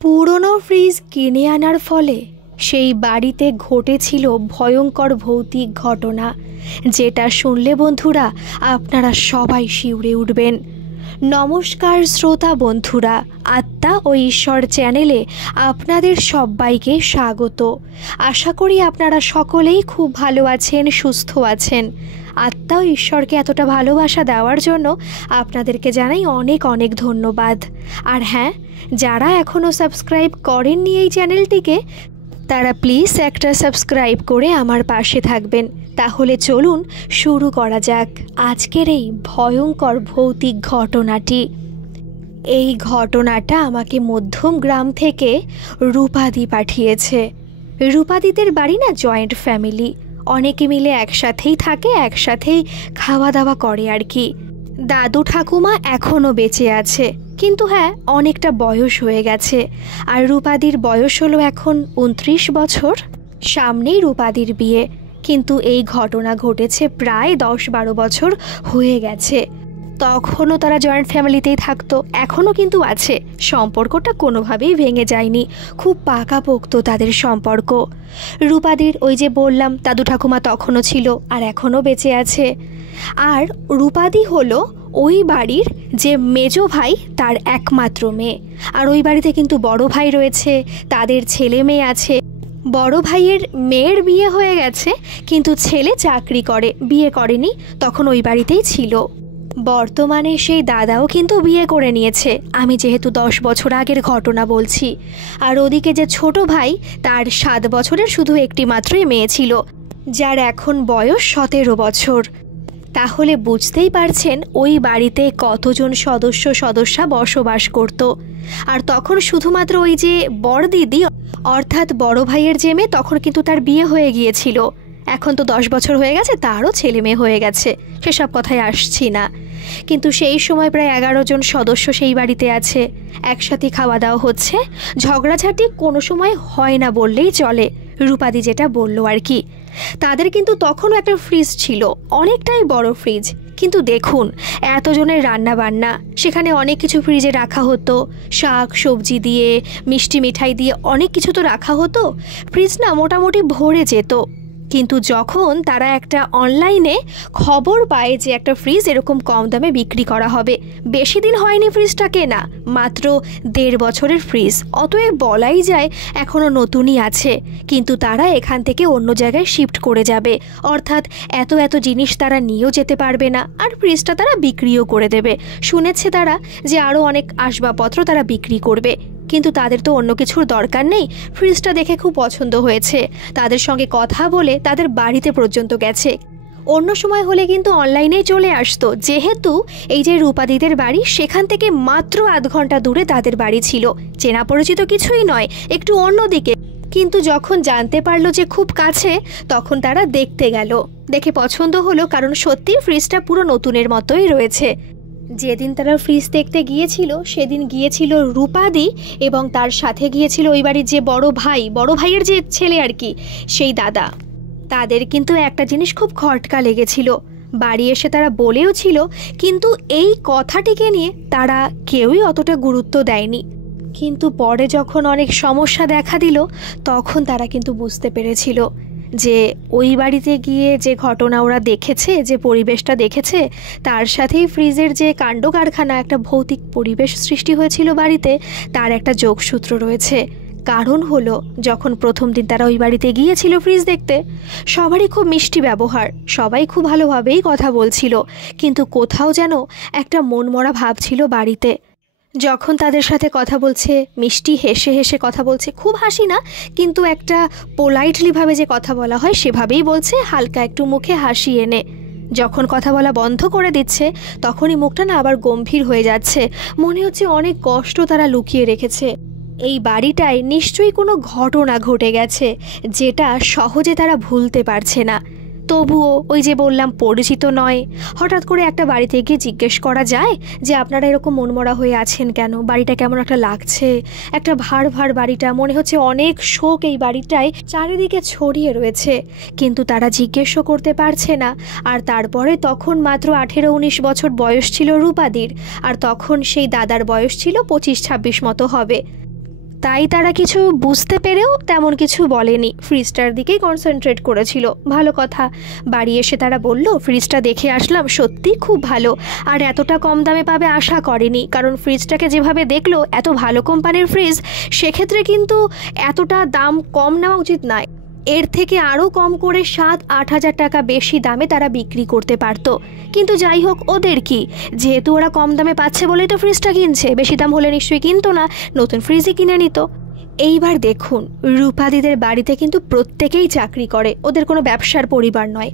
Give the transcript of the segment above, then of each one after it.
পুরনো ফ্রিজ কিনে আনার ফলে সেই বাড়িতে ঘটেছিল ভয়ঙ্কর ভৌতিক ঘটনা, যেটা শুনলে বন্ধুরা আপনারা সবাই শিউরে উঠবেন। নমস্কার শ্রোতা বন্ধুরা, আত্মা ও ঈশ্বর চ্যানেলে আপনাদের সবাইকে স্বাগত। আশা করি আপনারা সকলেই খুব ভালো আছেন, সুস্থ আছেন। আত্মা ও ঈশ্বরকে এতটা ভালোবাসা দেওয়ার জন্য আপনাদেরকে জানাই অনেক অনেক ধন্যবাদ। আর হ্যাঁ, যারা এখনও সাবস্ক্রাইব করেননি এই চ্যানেলটিকে, তারা প্লিজ একটা সাবস্ক্রাইব করে আমার পাশে থাকবেন। তাহলে চলুন শুরু করা যাক আজকের এই ভয়ঙ্কর ভৌতিক ঘটনাটি। এই ঘটনাটা আমাকে মধ্যম গ্রাম থেকে রূপাদি পাঠিয়েছে। রূপাদিদের বাড়ি না জয়েন্ট ফ্যামিলি, অনেকে মিলে একসাথেই থাকে, একসাথেই খাওয়া দাওয়া করে আর কি। দাদু ঠাকুমা এখনও বেঁচে আছে, কিন্তু হ্যাঁ অনেকটা বয়স হয়ে গেছে। আর রূপাদির বয়স হলো এখন 29 বছর। সামনেই রূপাদির বিয়ে, কিন্তু এই ঘটনা ঘটেছে প্রায় 10-12 বছর হয়ে গেছে। তখনও তারা জয়েন্ট ফ্যামিলিতেই থাকতো, এখনও কিন্তু আছে। সম্পর্কটা কোনোভাবেই ভেঙে যায়নি, খুব পাকাপোক্ত তাদের সম্পর্ক। রূপাদির ওই যে বললাম দাদু ঠাকুমা তখনও ছিল আর এখনও বেঁচে আছে। আর রূপাদি হলো ওই বাড়ির যে মেজো ভাই তার একমাত্র মেয়ে। আর ওই বাড়িতে কিন্তু বড় ভাই রয়েছে, তাদের ছেলে মেয়ে আছে। বড় ভাইয়ের মেয়ের বিয়ে হয়ে গেছে, কিন্তু ছেলে চাকরি করে, বিয়ে করেনি, তখন ওই বাড়িতেই ছিল। বর্তমানে সেই দাদাও কিন্তু বিয়ে করে নিয়েছে, আমি যেহেতু 10 বছর আগের ঘটনা বলছি। আর ওদিকে যে ছোট ভাই, তার 7 বছরের শুধু একটি মাত্রই মেয়ে ছিল, যার এখন বয়স 17 বছর। তাহলে বুঝতেই পারছেন ওই বাড়িতে কতজন সদস্যা বসবাস করত। আর তখন শুধুমাত্র ওই যে বড় দিদি অর্থাৎ বড় ভাইয়ের যে মেয়ে, তখন কিন্তু তার বিয়ে হয়ে গিয়েছিল। এখন তো 10 বছর হয়ে গেছে, তারও ছেলে মেয়ে হয়ে গেছে, সেসব কথায় আসছি না। কিন্তু সেই সময় প্রায় 11 জন সদস্য সেই বাড়িতে আছে, একসাথে খাওয়া দাওয়া হচ্ছে। ঝগড়াঝাটি কোনো সময় হয় না বললেই চলে, রূপাদি যেটা বললো আর কি। তাদের কিন্তু তখনও একটা ফ্রিজ ছিল, অনেকটাই বড় ফ্রিজ। কিন্তু দেখুন, এতজনের রান্না বান্না, সেখানে অনেক কিছু ফ্রিজে রাখা হতো, শাক সবজি দিয়ে, মিষ্টি মিঠাই দিয়ে অনেক কিছু তো রাখা হতো। ফ্রিজ না মোটামুটি ভরে যেত। কিন্তু যখন তারা একটা অনলাইনে খবর পায় যে একটা ফ্রিজ এরকম কম দামে বিক্রি করা হবে, বেশি দিন হয়নি ফ্রিজটা কেনা, মাত্র 1.5 বছরের ফ্রিজ, অতএব বলাই যায় এখনও নতুনই আছে। কিন্তু তারা এখান থেকে অন্য জায়গায় শিফট করে যাবে, অর্থাৎ এত জিনিস তারা নিয়েও যেতে পারবে না, আর ফ্রিজটা তারা বিক্রিও করে দেবে। শুনেছে তারা যে আরও অনেক আসবাবপত্র তারা বিক্রি করবে, কিন্তু তাদের তো অন্য কিছুর দরকার নেই। ফ্রিজটা দেখে খুব পছন্দ হয়েছে, তাদের সঙ্গে কথা বলে তাদের বাড়িতে পর্যন্ত গেছে। অন্য সময় হলে কিন্তু অনলাইনেই চলে আসতো, যেহেতু এই যে রূপাদিদের বাড়ি সেখান থেকে মাত্র আধ ঘন্টা দূরে তাদের বাড়ি ছিল। চেনা পরিচিত কিছুই নয়, একটু অন্যদিকে। কিন্তু যখন জানতে পারলো যে খুব কাছে, তখন তারা দেখতে গেল। দেখে পছন্দ হলো, কারণ সত্যি ফ্রিজটা পুরো নতুনের মতোই রয়েছে। যেদিন তারা ফ্রিজ দেখতে গিয়েছিল, সেদিন গিয়েছিল রূপাদি এবং তার সাথে গিয়েছিল ওই বাড়ির যে বড় ভাইয়ের যে ছেলে আর কি, সেই দাদা। তাদের কিন্তু একটা জিনিস খুব খটকা লেগেছিল, বাড়ি এসে তারা বলেও ছিল, কিন্তু এই কথাটিকে নিয়ে তারা কেউই অতটা গুরুত্ব দেয়নি। কিন্তু পরে যখন অনেক সমস্যা দেখা দিল, তখন তারা কিন্তু বুঝতে পেরেছিল যে ওই বাড়িতে গিয়ে যে ঘটনা ওরা দেখেছে, যে পরিবেশটা দেখেছে, তার সাথেই ফ্রিজের যে কাণ্ড কারখানা, একটা ভৌতিক পরিবেশ সৃষ্টি হয়েছিল বাড়িতে, তার একটা যোগসূত্র রয়েছে। কারণ হলো, যখন প্রথম দিন তারা ওই বাড়িতে গিয়েছিল ফ্রিজ দেখতে, সবারই খুব মিষ্টি ব্যবহার, সবাই খুব ভালোভাবেই কথা বলছিল, কিন্তু কোথাও যেন একটা মনমরা ভাব ছিল বাড়িতে। যখন তাদের সাথে কথা বলছে, মিষ্টি হেসে হেসে কথা বলছে, খুব হাসি না, কিন্তু একটা পোলাইটলিভাবে যে কথা বলা হয় সেভাবেই বলছে, হালকা একটু মুখে হাসি এনে। যখন কথা বলা বন্ধ করে দিচ্ছে, তখনই মুখটা না আবার গম্ভীর হয়ে যাচ্ছে, মনে হচ্ছে অনেক কষ্ট তারা লুকিয়ে রেখেছে। এই বাড়িটায় নিশ্চয়ই কোনো ঘটনা ঘটে গেছে, যেটা সহজে তারা ভুলতে পারছে না। তবুও ওই যে বললাম, পরিচিত নয়, হঠাৎ করে একটা বাড়িতে গিয়ে জিজ্ঞেস করা যায় যে আপনারা এরকম মনমরা হয়ে আছেন কেন, বাড়িটা কেমন একটা লাগছে, একটা ভার বাড়িটা, মনে হচ্ছে অনেক শোক এই বাড়িটায় চারিদিকে ছড়িয়ে রয়েছে। কিন্তু তারা জিজ্ঞেসও করতে পারছে না। আর তারপরে তখন মাত্র 18-19 বছর বয়স ছিল রূপাদির, আর তখন সেই দাদার বয়স ছিল 25-26 মতো হবে। তাই তারা কিছু বুঝতে পেরেও তেমন কিছু বলেনি, ফ্রিজটার দিকেই কনসেন্ট্রেট করেছিল। ভালো কথা। বাড়ি এসে তারা বলল, ফ্রিজটা দেখে আসলাম, সত্যি খুব ভালো, আর এতটা কম দামে পাবে আশা করেনি। কারণ ফ্রিজটাকে যেভাবে দেখলো, এত ভালো কোম্পানির ফ্রিজ, সেক্ষেত্রে কিন্তু এতটা দাম কম নেওয়া উচিত নয়। এর থেকে আরও কম করে 7-8 হাজার টাকা বেশি দামে তারা বিক্রি করতে পারতো। কিন্তু যাই হোক, ওদের কি, যেহেতু ওরা কম দামে পাচ্ছে বলেই তো ফ্রিজটা কিনছে, বেশি দাম হলে নিশ্চয়ই কিনতো না, নতুন ফ্রিজই কিনে নিত। এইবার দেখুন, রূপাদিদের বাড়িতে কিন্তু প্রত্যেকেই চাকরি করে, ওদের কোনো ব্যবসার পরিবার নয়।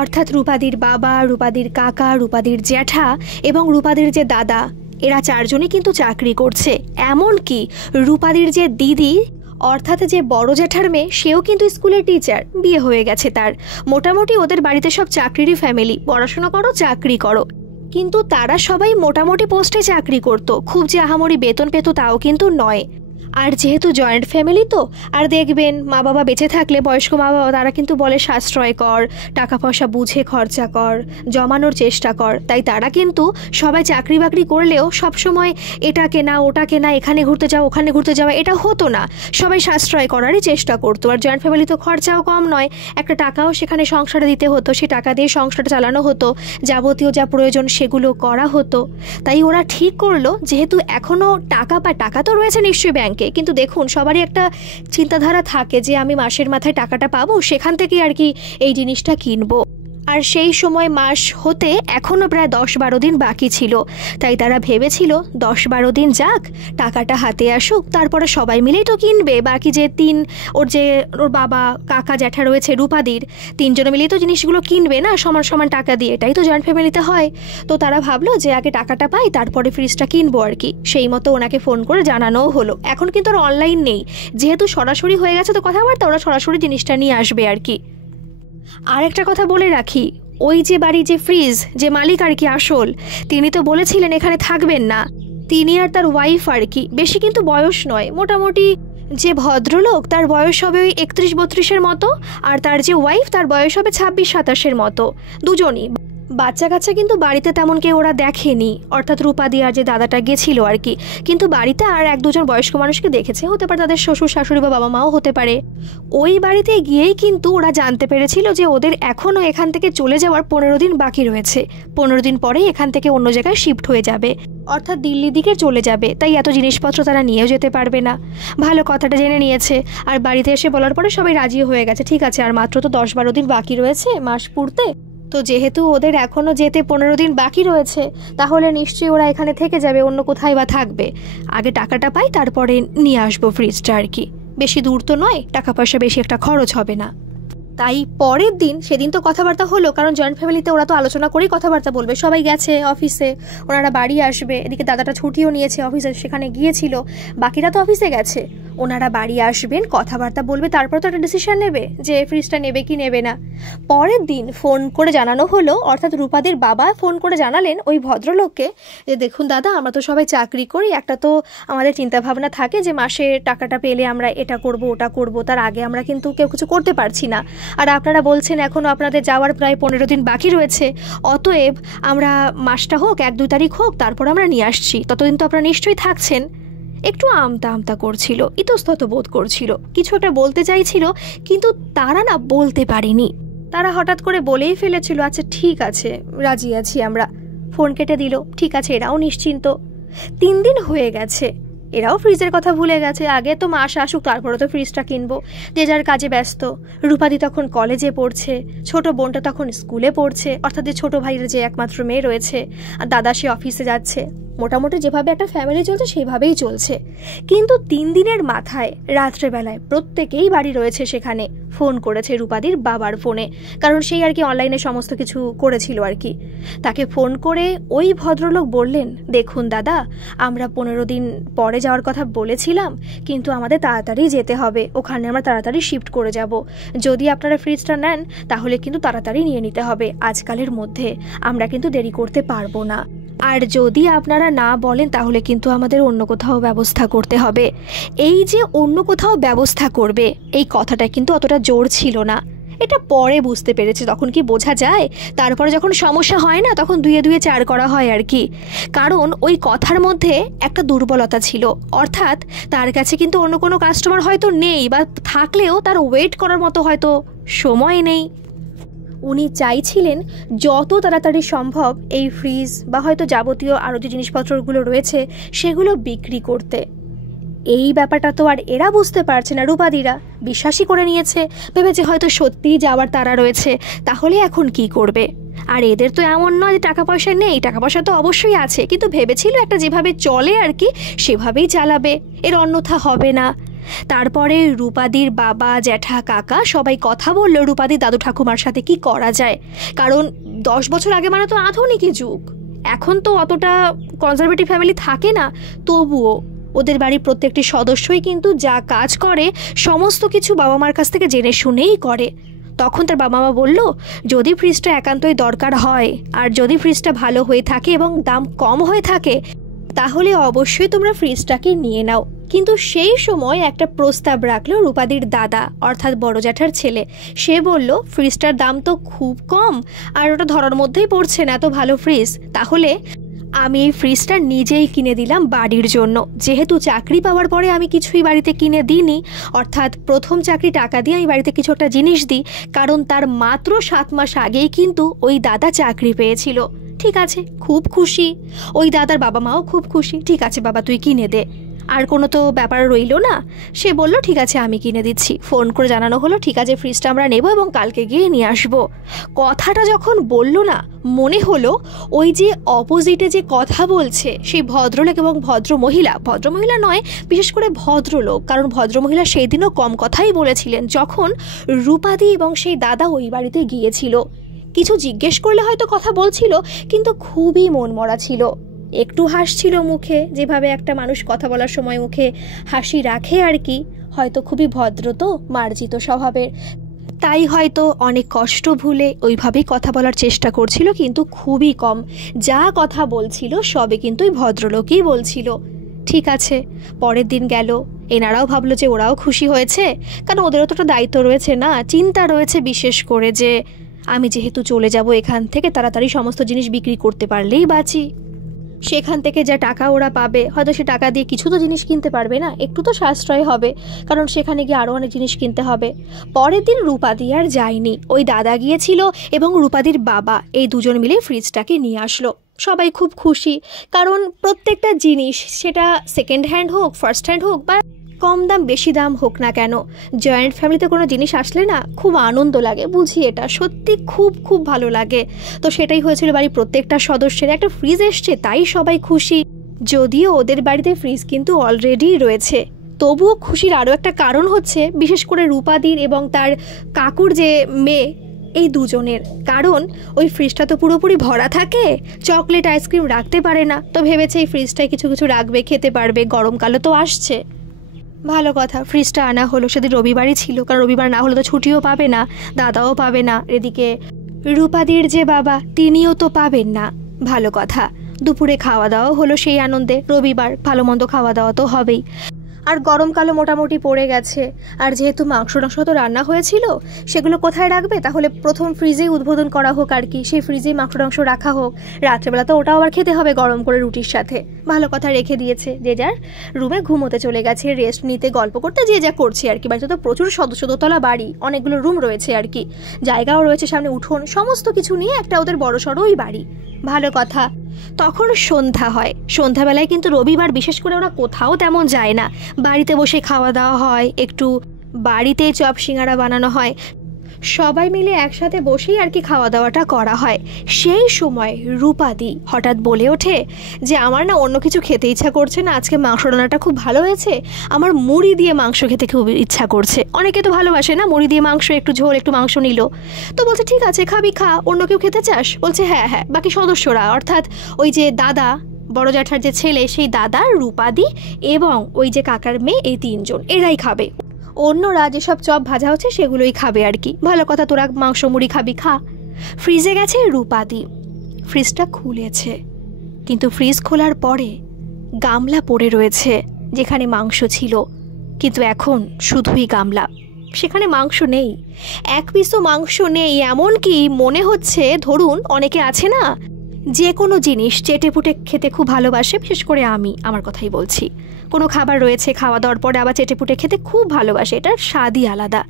অর্থাৎ রূপাদির বাবা, রূপাদির কাকা, রূপাদির জ্যাঠা এবং রূপাদির যে দাদা, এরা চারজনই কিন্তু চাকরি করছে। এমনকি রূপাদির যে দিদি, অর্থাৎ যে বড় জ্যাঠার মেয়ে, সেও কিন্তু স্কুলের টিচার, বিয়ে হয়ে গেছে তার। মোটামুটি ওদের বাড়িতে সব চাকরিরই ফ্যামিলি, পড়াশোনা করো চাকরি করো। কিন্তু তারা সবাই মোটামুটি পোস্টে চাকরি করতো, খুব যে আহামরি বেতন পেত তাও কিন্তু নয়। আর যেহেতু জয়েন্ট ফ্যামিলি তো, আর দেখবেন মা বাবা বেঁচে থাকলে, বয়স্ক মা বাবা, তারা কিন্তু বলে সাশ্রয় কর, টাকা পয়সা বুঝে খরচা কর, জমানোর চেষ্টা কর। তাই তারা কিন্তু সবাই চাকরি বাকরি করলেও সবসময় এটা কেনা ওটা কেনা, এখানে ঘুরতে যাওয়া ওখানে ঘুরতে যাওয়া, এটা হতো না। সবাই সাশ্রয় করারই চেষ্টা করতো। আর জয়েন্ট ফ্যামিলি তো খরচাও কম নয়, একটা টাকাও সেখানে সংসারে দিতে হতো, সেই টাকা দিয়ে সংসারটা চালানো হতো, যাবতীয় যা প্রয়োজন সেগুলো করা হতো। তাই ওরা ঠিক করলো, যেহেতু এখনও টাকা তো রয়েছে নিশ্চয়ই ব্যাংকে, কিন্তু দেখুন সবারই একটা চিন্তাধারা থাকে যে আমি মাসের মাথায় টাকাটা পাবো, সেখান থেকে আর কি এই জিনিসটা কিনবো। আর সেই সময় মাস হতে এখনও প্রায় 10-12 দিন বাকি ছিল। তাই তারা ভেবেছিল 10-12 দিন যাক, টাকাটা হাতে আসুক, তারপরে সবাই মিলেই তো কিনবে। বাকি যে ওর বাবা, কাকা, জ্যাঠা রয়েছে রূপাদির, 3 জনে মিলেই তো জিনিসগুলো কিনবে না সমান সমান টাকা দিয়ে, এটাই তো জয়েন্ট ফ্যামিলিতে হয়। তো তারা ভাবলো যে আগে টাকাটা পাই, তারপরে ফ্রিজটা কিনবো আর কি। সেই মতো ওনাকে ফোন করে জানানোও হলো। এখন কিন্তু আর অনলাইন নেই, যেহেতু সরাসরি হয়ে গেছে তো কথাবার্তা, ওরা সরাসরি জিনিসটা নিয়ে আসবে আর কি। আর একটা কথা বলে রাখি, ওই যে বাড়ি যে ফ্রিজ, যে মালিক আর কি আসল, তিনি তো বলেছিলেন এখানে থাকবেন না। তিনি আর তার ওয়াইফ আর কি, বেশি কিন্তু বয়স নয়, মোটামুটি যে ভদ্রলোক তার বয়স হবে ওই 31-32-এর মতো, আর তার যে ওয়াইফ তার বয়স হবে 26-27-এর মতো, দুজনই। বাচ্চা কাচ্চা কিন্তু বাড়িতে তেমন কেউ ওরা দেখেনি, অর্থাৎ রূপাদি আর যে দাদাটা গেছিল আর কি। কিন্তু বাড়িতে আর 1-2 জন বয়স্ক মানুষকে দেখেছে, হতে পারে তাদের শ্বশুর শাশুড়ি বা বাবা মাও হতে পারে। ওই বাড়িতে গিয়েই কিন্তু ওরা জানতে পেরেছিল যে ওদের এখনও এখান থেকে চলে যাওয়ার 15 দিন বাকি রয়েছে। 15 দিন পরেই এখান থেকে অন্য জায়গায় শিফট হয়ে যাবে, অর্থাৎ দিল্লির দিকে চলে যাবে। তাই এত জিনিসপত্র তারা নিয়েও যেতে পারবে না। ভালো, কথাটা জেনে নিয়েছে। আর বাড়িতে এসে বলার পরে সবাই রাজি হয়ে গেছে, ঠিক আছে আর মাত্র তো 10-12 দিন বাকি রয়েছে মাস পুরতে, তো যেহেতু ওদের এখনও যেতে 15 দিন বাকি রয়েছে, তাহলে নিশ্চয়ই ওরা এখানে থেকে যাবে, অন্য কোথায় বা থাকবে। আগে টাকাটা পাই, তারপরে নিয়ে আসবো ফ্রিজটা আর কি। বেশি দূর তো নয়, টাকা পয়সা বেশি একটা খরচ হবে না। তাই পরের দিন, সেদিন তো কথাবার্তা হলো, কারণ জয়েন্ট ফ্যামিলিতে ওরা তো আলোচনা করেই কথাবার্তা বলবে। সবাই গেছে অফিসে, ওনারা বাড়ি আসবে, এদিকে দাদাটা ছুটিও নিয়েছে অফিসে, সেখানে গিয়েছিল, বাকিরা তো অফিসে গেছে। ওনারা বাড়ি আসবেন, কথাবার্তা বলবে, তারপর তো একটা ডিসিশন নেবে যে ফ্রিজটা নেবে কি নেবে না। পরের দিন ফোন করে জানানো হলো, অর্থাৎ রূপাদির বাবা ফোন করে জানালেন ওই ভদ্রলোককে যে দেখুন দাদা, আমরা তো সবাই চাকরি করি, একটা তো আমাদের চিন্তাভাবনা থাকে যে মাসে টাকাটা পেলে আমরা এটা করব ওটা করব, তার আগে আমরা কিন্তু কেউ কিছু করতে পারছি না। আর আপনারা বলছেন এখনও আপনাদের যাওয়ার প্রায় 15 দিন বাকি রয়েছে, অতএব আমরা মাসটা হোক, 1-2 তারিখ হোক, তারপর আমরা নিয়ে আসছি, ততদিন তো আপনারা নিশ্চয়ই থাকছেন। একটু আমতা করছিল, ইতস্তত বোধ করছিল, কিছু একটা বলতে চাইছিল, কিন্তু তারা না বলতে পারেনি। তারা হঠাৎ করে বলেই ফেলেছিল, আচ্ছা ঠিক আছে, রাজি আছি আমরা। ফোন কেটে দিল। ঠিক আছে, এরাও নিশ্চিন্ত। 3 দিন হয়ে গেছে, এরাও ফ্রিজের কথা ভুলে গেছে। আগে তো মাস আসুক, তারপরে তো ফ্রিজটা কিনবো। যে যার কাজে ব্যস্ত। রূপাদি তখন কলেজে পড়ছে, ছোট বোনটা তখন স্কুলে পড়ছে, অর্থাৎ যে ছোট ভাইয়ের যে একমাত্র মেয়ে রয়েছে, আর দাদা সে অফিসে যাচ্ছে। মোটামুটি যেভাবে একটা ফ্যামিলি চলছে সেইভাবেই চলছে। কিন্তু 3 দিনের মাথায় রাত্রেবেলায় প্রত্যেকেই বাড়ি রয়েছে সেখানে ফোন করেছে রূপাদির বাবার ফোনে, কারণ সেই আর কি অনলাইনে সমস্ত কিছু করেছিল আর কি। তাকে ফোন করে ওই ভদ্রলোক বললেন, দেখুন দাদা, আমরা 15 দিন পরে যাওয়ার কথা বলেছিলাম, কিন্তু আমাদের তাড়াতাড়ি যেতে হবে, ওখানে আমরা তাড়াতাড়ি শিফট করে যাব। যদি আপনারা ফ্রিজটা নেন তাহলে কিন্তু তাড়াতাড়ি নিয়ে নিতে হবে, আজকালের মধ্যে আমরা কিন্তু দেরি করতে পারবো না। আর যদি আপনারা না বলেন তাহলে কিন্তু আমাদের অন্য কোথাও ব্যবস্থা করতে হবে। এই যে অন্য কোথাও ব্যবস্থা করবে, এই কথাটা কিন্তু অতটা জোর ছিল না, এটা পরে বুঝতে পেরেছে, তখন কি বোঝা যায়? তারপরে যখন সমস্যা হয় না তখন দুয়ে দুয়ে চার করা হয় আর কি। কারণ ওই কথার মধ্যে একটা দুর্বলতা ছিল, অর্থাৎ তার কাছে কিন্তু অন্য কোনো কাস্টমার হয়তো নেই, বা থাকলেও তার ওয়েট করার মতো হয়তো সময় নেই। উনি চাইছিলেন যত তাড়াতাড়ি সম্ভব এই ফ্রিজ বা হয়তো যাবতীয় আরও যে জিনিসপত্রগুলো রয়েছে সেগুলো বিক্রি করতে। এই ব্যাপারটা তো আর এরা বুঝতে পারছে না, রূপাদিরা বিশ্বাসই করে নিয়েছে, ভেবেছে হয়তো সত্যিই যাওয়ার তারা রয়েছে, তাহলে এখন কি করবে। আর এদের তো এমন নয় যে টাকা পয়সা নেই, টাকা পয়সা তো অবশ্যই আছে, কিন্তু ভেবেছিল একটা যেভাবে চলে আর কি সেভাবেই চালাবে, এর অন্যথা হবে না। তারপরে রূপাদির বাবা, জ্যাঠা, কাকা সবাই কথা বললো রূপাদির দাদু ঠাকুমার সাথে কি করা যায়। কারণ 10 বছর আগে মানে তো আধুনিক যুগ, এখন তো অতটা কনজারভেটিভ ফ্যামিলি থাকে না, তবুও ওদের বাড়ির প্রত্যেকটি সদস্যই কিন্তু যা কাজ করে সমস্ত কিছু বাবা মার কাছ থেকে জেনে শুনেই করে। তখন তার বাবা মা বলল, যদি ফ্রিজটা একান্তই দরকার হয় আর যদি ফ্রিজটা ভালো হয়ে থাকে এবং দাম কম হয়ে থাকে তাহলে অবশ্যই তোমরা ফ্রিজটাকে নিয়ে নাও। কিন্তু সেই সময় একটা প্রস্তাব রাখলো রূপাদির দাদা, অর্থাৎ বড় জ্যাঠার ছেলে। সে বলল, ফ্রিজটার দাম তো খুব কম আর ওটা ধরার মধ্যেই পড়ছে না, এত ভালো ফ্রিজ, তাহলে আমি এই ফ্রিজটা নিজেই কিনে দিলাম বাড়ির জন্য। যেহেতু চাকরি পাওয়ার পরে আমি কিছুই বাড়িতে কিনে দিইনি, অর্থাৎ প্রথম চাকরি টাকা দিয়ে আমি বাড়িতে কিছু একটা জিনিস দিই, কারণ তার মাত্র 7 মাস আগেই কিন্তু ওই দাদা চাকরি পেয়েছিল। ঠিক আছে, খুব খুশি। ওই দাদার বাবা মাও খুব খুশি। ঠিক আছে বাবা, তুই কিনে দে, আর কোনো তো ব্যাপার রইল না। সে বলল, ঠিক আছে আমি কিনে দিচ্ছি। ফোন করে জানানো হলো, ঠিক আছে ফ্রিজটা আমরা নেব এবং কালকে গিয়ে নিয়ে আসবো। কথাটা যখন বলল না, মনে হলো ওই যে অপোজিটে যে কথা বলছে সেই ভদ্রলোক এবং ভদ্রমহিলা নয়, বিশেষ করে ভদ্রলোক, কারণ ভদ্রমহিলা সেই দিনও কম কথাই বলেছিলেন যখন রূপাদি এবং সেই দাদা ওই বাড়িতে গিয়েছিল। কিছু জিজ্ঞেস করলে হয়তো কথা বলছিল, কিন্তু খুবই মনমরা ছিল। একটু হাসছিল মুখে, যেভাবে একটা মানুষ কথা বলার সময় মুখে হাসি রাখে আর কি, হয়তো খুবই ভদ্র তো মার্জিত স্বভাবের, তাই হয়তো অনেক কষ্ট ভুলে ওইভাবেই কথা বলার চেষ্টা করছিল, কিন্তু খুবই কম। যা কথা বলছিল সবে কিন্তু ওই ভদ্রলোকই বলছিল। ঠিক আছে, পরের দিন গেল, এনারাও ভাবলো যে ওরাও খুশি হয়েছে, কারণ ওদেরও তো একটা দায়িত্ব রয়েছে না, চিন্তা রয়েছে, বিশেষ করে যে আমি যেহেতু চলে যাব এখান থেকে, তাড়াতাড়ি সমস্ত জিনিস বিক্রি করতে পারলেই বাঁচি। সেখান থেকে যা টাকা ওরা পাবে, হয়তো সে টাকা দিয়ে কিছু তো জিনিস কিনতে পারবে না, একটু তো সাশ্রয় হবে, কারণ সেখানে গিয়ে আরও অনেক জিনিস কিনতে হবে। পরের দিন রূপাদি আর যায়নি, ওই দাদা গিয়েছিল এবং রূপাদির বাবা, এই দুজন মিলে ফ্রিজটাকে নিয়ে আসলো। সবাই খুব খুশি, কারণ প্রত্যেকটা জিনিস, সেটা সেকেন্ড হ্যান্ড হোক, ফার্স্ট হ্যান্ড হোক, বা কম দাম বেশি দাম হোক না কেন, জয়েন্ট ফ্যামিলিতে কোনো জিনিস আসলে না খুব আনন্দ লাগে, বুঝি এটা সত্যি খুব খুব ভালো লাগে। তো সেটাই হয়েছিল, বাড়ির প্রত্যেকটা সদস্যের একটা ফ্রিজ এসছে, তাই সবাই খুশি। যদিও ওদের বাড়িতে ফ্রিজ কিন্তু অলরেডি রয়েছে, তবুও খুশির আরও একটা কারণ হচ্ছে বিশেষ করে রূপাদির এবং তার কাকুর যে মেয়ে, এই দুজনের। কারণ ওই ফ্রিজটা তো পুরোপুরি ভরা থাকে, চকলেট আইসক্রিম রাখতে পারে না, তো ভেবেছে এই ফ্রিজটায় কিছু কিছু রাখবে, খেতে পারবে, গরমকালে তো আসছে। ভালো কথা, ফ্রিজটা আনা হলো। সেদিন রবিবারই ছিল, কারণ রবিবার না হলে তো ছুটিও পাবে না, দাদাও পাবে না, এদিকে রূপাদির যে বাবা তিনিও তো পাবেন না। ভালো কথা, দুপুরে খাওয়া দাওয়াও হলো সেই আনন্দে। রবিবার, ভালো মন্দ খাওয়া দাওয়া তো হবেই। আর গরমকালও মোটামুটি পড়ে গেছে, আর যেহেতু মাংস তো রান্না হয়েছিল, সেগুলো কোথায় রাখবে, তাহলে প্রথম ফ্রিজেই উদ্বোধন করা হোক আর কি, সেই ফ্রিজেই মাংস রাখা হোক। রাত্রেবেলা তো ওটাও আবার খেতে হবে গরম করে রুটির সাথে। ভালো কথা, রেখে দিয়েছে, যে যার রুমে ঘুমোতে চলে গেছে, রেস্ট নিতে, গল্প করতে, যে যা করছে আর কি। বাড়িতে তো প্রচুর সদস্য, দোতলা বাড়ি, অনেকগুলো রুম রয়েছে আর কি, জায়গাও রয়েছে, সামনে উঠোন, সমস্ত কিছু নিয়ে একটা ওদের বড়সড় ওই বাড়ি। ভালো কথা, তখন সন্ধ্যা হয়। সন্ধ্যাবেলায় কিন্তু রবিবার বিশেষ করে ওরা কোথাও তেমন যায় না, বাড়িতে বসে খাওয়া দাওয়া হয়, একটু বাড়িতেই চপ সিঙ্গারা বানানো হয়, সবাই মিলে একসাথে বসেই আর কি খাওয়া দাওয়াটা করা হয়। সেই সময় রূপাদি হঠাৎ বলে ওঠে যে আমার না অন্য কিছু খেতে ইচ্ছা করছে না, আজকে মাংস রান্নাটা খুব ভালো হয়েছে, আমার মুড়ি দিয়ে মাংস খেতে খুব ইচ্ছা করছে। অনেকে তো ভালোবাসে না মুড়ি দিয়ে মাংস, একটু ঝোল, একটু মাংস নিল। তো বলছে ঠিক আছে খাবি খা, অন্য কেউ খেতে চাস? বলছে হ্যাঁ হ্যাঁ, বাকি সদস্যরা, অর্থাৎ ওই যে দাদা, বড় জ্যাঠার যে ছেলে, সেই দাদা, রূপাদি এবং ওই যে কাকার মেয়ে, এই 3 জন এরাই খাবে। অন্যরা যেসব চপ ভাজা হচ্ছে সেগুলোই খাবে আর কি। ভালো কথা, তোরা মাংস মুড়ি খাবি খা। ফ্রিজে গেছে রূপাদি, ফ্রিজটা খুলেছে, কিন্তু ফ্রিজ খোলার পরে গামলা পড়ে রয়েছে যেখানে মাংস ছিল, কিন্তু এখন শুধুই গামলা, সেখানে মাংস নেই, এক পিসও মাংস নেই। এমনকি মনে হচ্ছে, ধরুন অনেকে আছে না যে কোনো জিনিস চেটেপুটে খেতে খুব ভালোবাসে, বিশেষ করে আমি আমার কথাই বলছি, কোনো খাবার রয়েছে, খাওয়া দাওয়ার পরে আবার চেটেপুটে খেতে খুব ভালোবাসে, এটার স্বাদই আলাদা।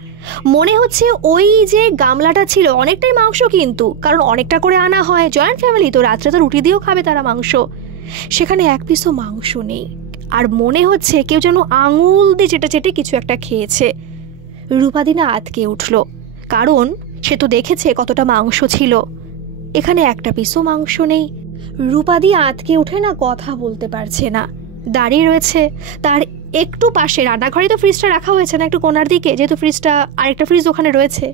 মনে হচ্ছে ওই যে গামলাটা ছিল অনেকটাই মাংস, কিন্তু কারণ অনেকটা করে আনা হয়, জয়েন্ট ফ্যামিলি তো, রাত্রে তো রুটি দিয়েও খাবে তারা মাংস, সেখানে এক পিসও মাংস নেই। আর মনে হচ্ছে কেউ যেন আঙুল দিয়ে চেটে চেটে কিছু একটা খেয়েছে। রূপাদি না আতকে উঠল, কারণ সে তো দেখেছে কতটা মাংস ছিল, এখানে একটা পিসও মাংস নেই। রূপাদি আতকে উঠে না কথা বলতে পারছে না, দাঁড়িয়ে রয়েছে। তার একটু পাশে রান্নাঘরে তো ফ্রিজটা রাখা হয়েছে না, একটু কোনার দিকে, যেহেতু ফ্রিজটা, আরেকটা ফ্রিজ ওখানে রয়েছে।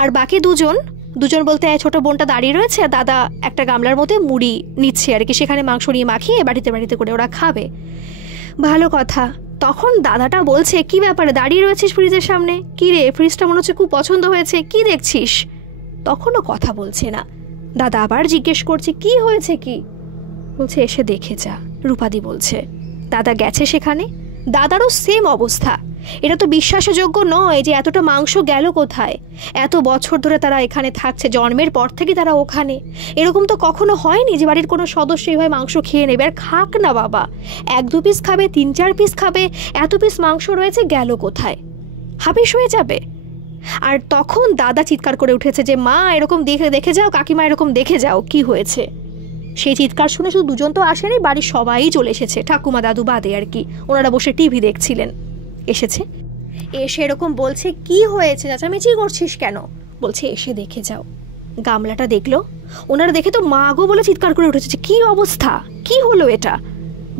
আর বাকি দুজন বলতে ছোট বোনটা দাঁড়িয়ে রয়েছে, আর দাদা একটা গামলার মধ্যে মুড়ি নিচ্ছে আর কি, সেখানে মাংস নিয়ে মাখিয়ে বাড়িতে করে ওরা খাবে। ভালো কথা। তখন দাদাটা বলছে, কি ব্যাপারে দাঁড়িয়ে রয়েছিস ফ্রিজের সামনে, কি রে ফ্রিজটা মনে হচ্ছে খুব পছন্দ হয়েছে, কি দেখছিস? তখনও কথা বলছে না। দাদা আবার জিজ্ঞেস করছে, কি হয়েছে কি? বলছে এসে দেখে যা। রূপাদি বলছে। দাদা গেছে সেখানে, দাদারও সেম অবস্থা। এটা তো বিশ্বাসযোগ্য নয় যে এতটা মাংস গেল কোথায়। এত বছর ধরে তারা এখানে থাকছে, জন্মের পর থেকে তারা ওখানে, এরকম তো কখনো হয়নি যে বাড়ির কোনো সদস্য এইভাবে মাংস খেয়ে নেবে। আর খাক না বাবা, 1-2 পিস খাবে, 3-4 পিস খাবে, এত পিস মাংস রয়েছে, গেল কোথায়? হাবিস হয়ে যাবে। আর তখন দাদা চিৎকার করে উঠেছে যে মা এরকম দেখে যাও, কাকিমা এরকম দেখে যাও, কি হয়েছে? সেই চিৎকার শুনে শুধু দুজন তো আসেনি, বাড়ির সবাই চলে এসেছে, ঠাকুমা দাদু বাদে আর কি। ওনারা বসে টিভি দেখছিলেন। এসে এরকম বলছে, কি হয়েছে চেঁচামেচি করছিস কেন? বলছে এসে দেখে যাও। গামলাটা দেখলো, ওনারা দেখে তো মা গো বলে চিৎকার করে উঠেছে, কি অবস্থা, কি হলো এটা?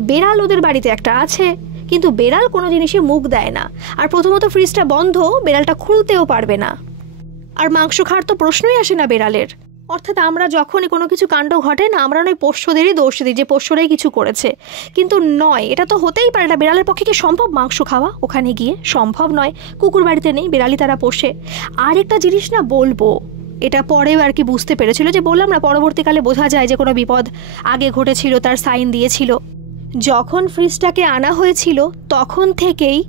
বেড়াল ওদের বাড়িতে একটা আছে, কিন্তু বেড়াল কোনো জিনিসে মুখ দেয় না। আর প্রথমত ফ্রিজটা বন্ধ, বেড়ালটা খুলতেও পারবে না। আর মাংস খাওয়ার তো প্রশ্নই আসে না বেড়ালের। অর্থাৎ আমরা যখনই কোনো কিছু কাণ্ড ঘটে না, আমরা নয় পোষ্যদেরই দোষ দিই যে পোষ্যরাই কিছু করেছে, কিন্তু নয়, এটা তো হতেই পারে না। বেড়ালের পক্ষে কি সম্ভব মাংস খাওয়া ওখানে গিয়ে? সম্ভব নয়। কুকুর বাড়িতে নেই, বেড়ালই তারা পোষে। আর একটা জিনিস না বলবো, এটা পরেও আর কি বুঝতে পেরেছিল, যে বললাম না পরবর্তীকালে বোঝা যায় যে কোনো বিপদ আগে ঘটেছিল, তার সাইন দিয়েছিল। যখন ফ্রিজটাকে আনা হয়েছিল তখন থেকেই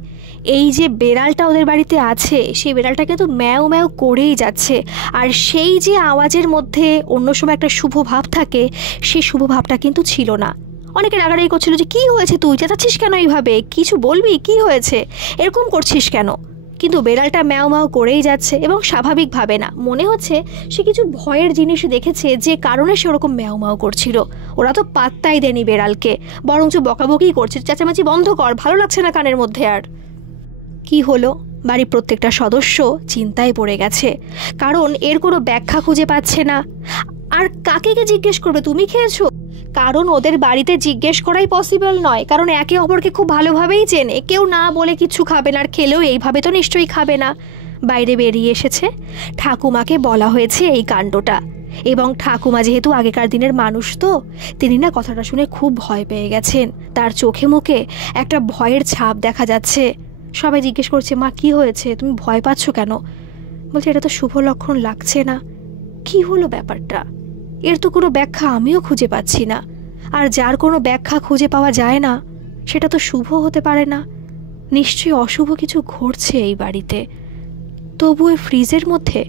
এই যে বেড়ালটা ওদের বাড়িতে আছে, সেই বেড়ালটা কিন্তু ম্যাও ম্যাও করেই যাচ্ছে। আর সেই যে আওয়াজের মধ্যে অন্য সময় একটা শুভ ভাব থাকে, সেই শুভ ভাবটা কিন্তু ছিল না। অনেকে রাগারাগি করছিল যে কি হয়েছে, তুই চেঁচাচ্ছিস কেন এইভাবে, কিছু বলবি, কি হয়েছে, এরকম করছিস কেন? কিন্তু বেড়ালটা ম্যাও ম্যাও করেই যাচ্ছে, এবং স্বাভাবিকভাবে না। মনে হচ্ছে সে কিছু ভয়ের জিনিস দেখেছে, যে কারণে সে ওরকম ম্যাও ম্যাও করছিল। ওরা তো পাত্তাই দেয়নি বেড়ালকে, বরঞ্চ বকাবকি করছে, চেঁচামেচি বন্ধ কর, ভালো লাগছে না কানের মধ্যে। আর কি হলো? বাড়ির প্রত্যেকটা সদস্য চিন্তায় পড়ে গেছে, কারণ এর কোনো ব্যাখ্যা খুঁজে পাচ্ছে না। আর কাকে জিজ্ঞেস করবে তুমি খেয়েছো? কারণ ওদের বাড়িতে জিজ্ঞেস করাই পসিবল নয়, কারণ একে অপরকে খুব ভালোভাবেই চেনে। কেউ না বলে কিছু খাবে না, আর খেলেও এইভাবে তো নিশ্চয়ই খাবে না। বাইরে বেরিয়ে এসেছে, ঠাকুমাকে বলা হয়েছে এই কাণ্ডটা, এবং ঠাকুমা যেহেতু আগেকার দিনের মানুষ, তো তিনি না কথাটা শুনে খুব ভয় পেয়ে গেছেন। তার চোখে মুখে একটা ভয়ের ছাপ দেখা যাচ্ছে। সবাই জিজ্ঞেস করছে, মা কি হয়েছে, তুমি ভয় পাচ্ছ কেন? বলছে এটা তো শুভ লক্ষণ লাগছে না। কি হলো ব্যাপারটা? এর তো কোনো ব্যাখ্যা আমিও খুঁজে পাচ্ছি না। আর যার কোনো ব্যাখ্যা খুঁজে পাওয়া যায় না, সেটা তো শুভ হতে পারে না। নিশ্চয়ই অশুভ কিছু ঘটছে এই বাড়িতে। তবু ওই ফ্রিজের মধ্যে,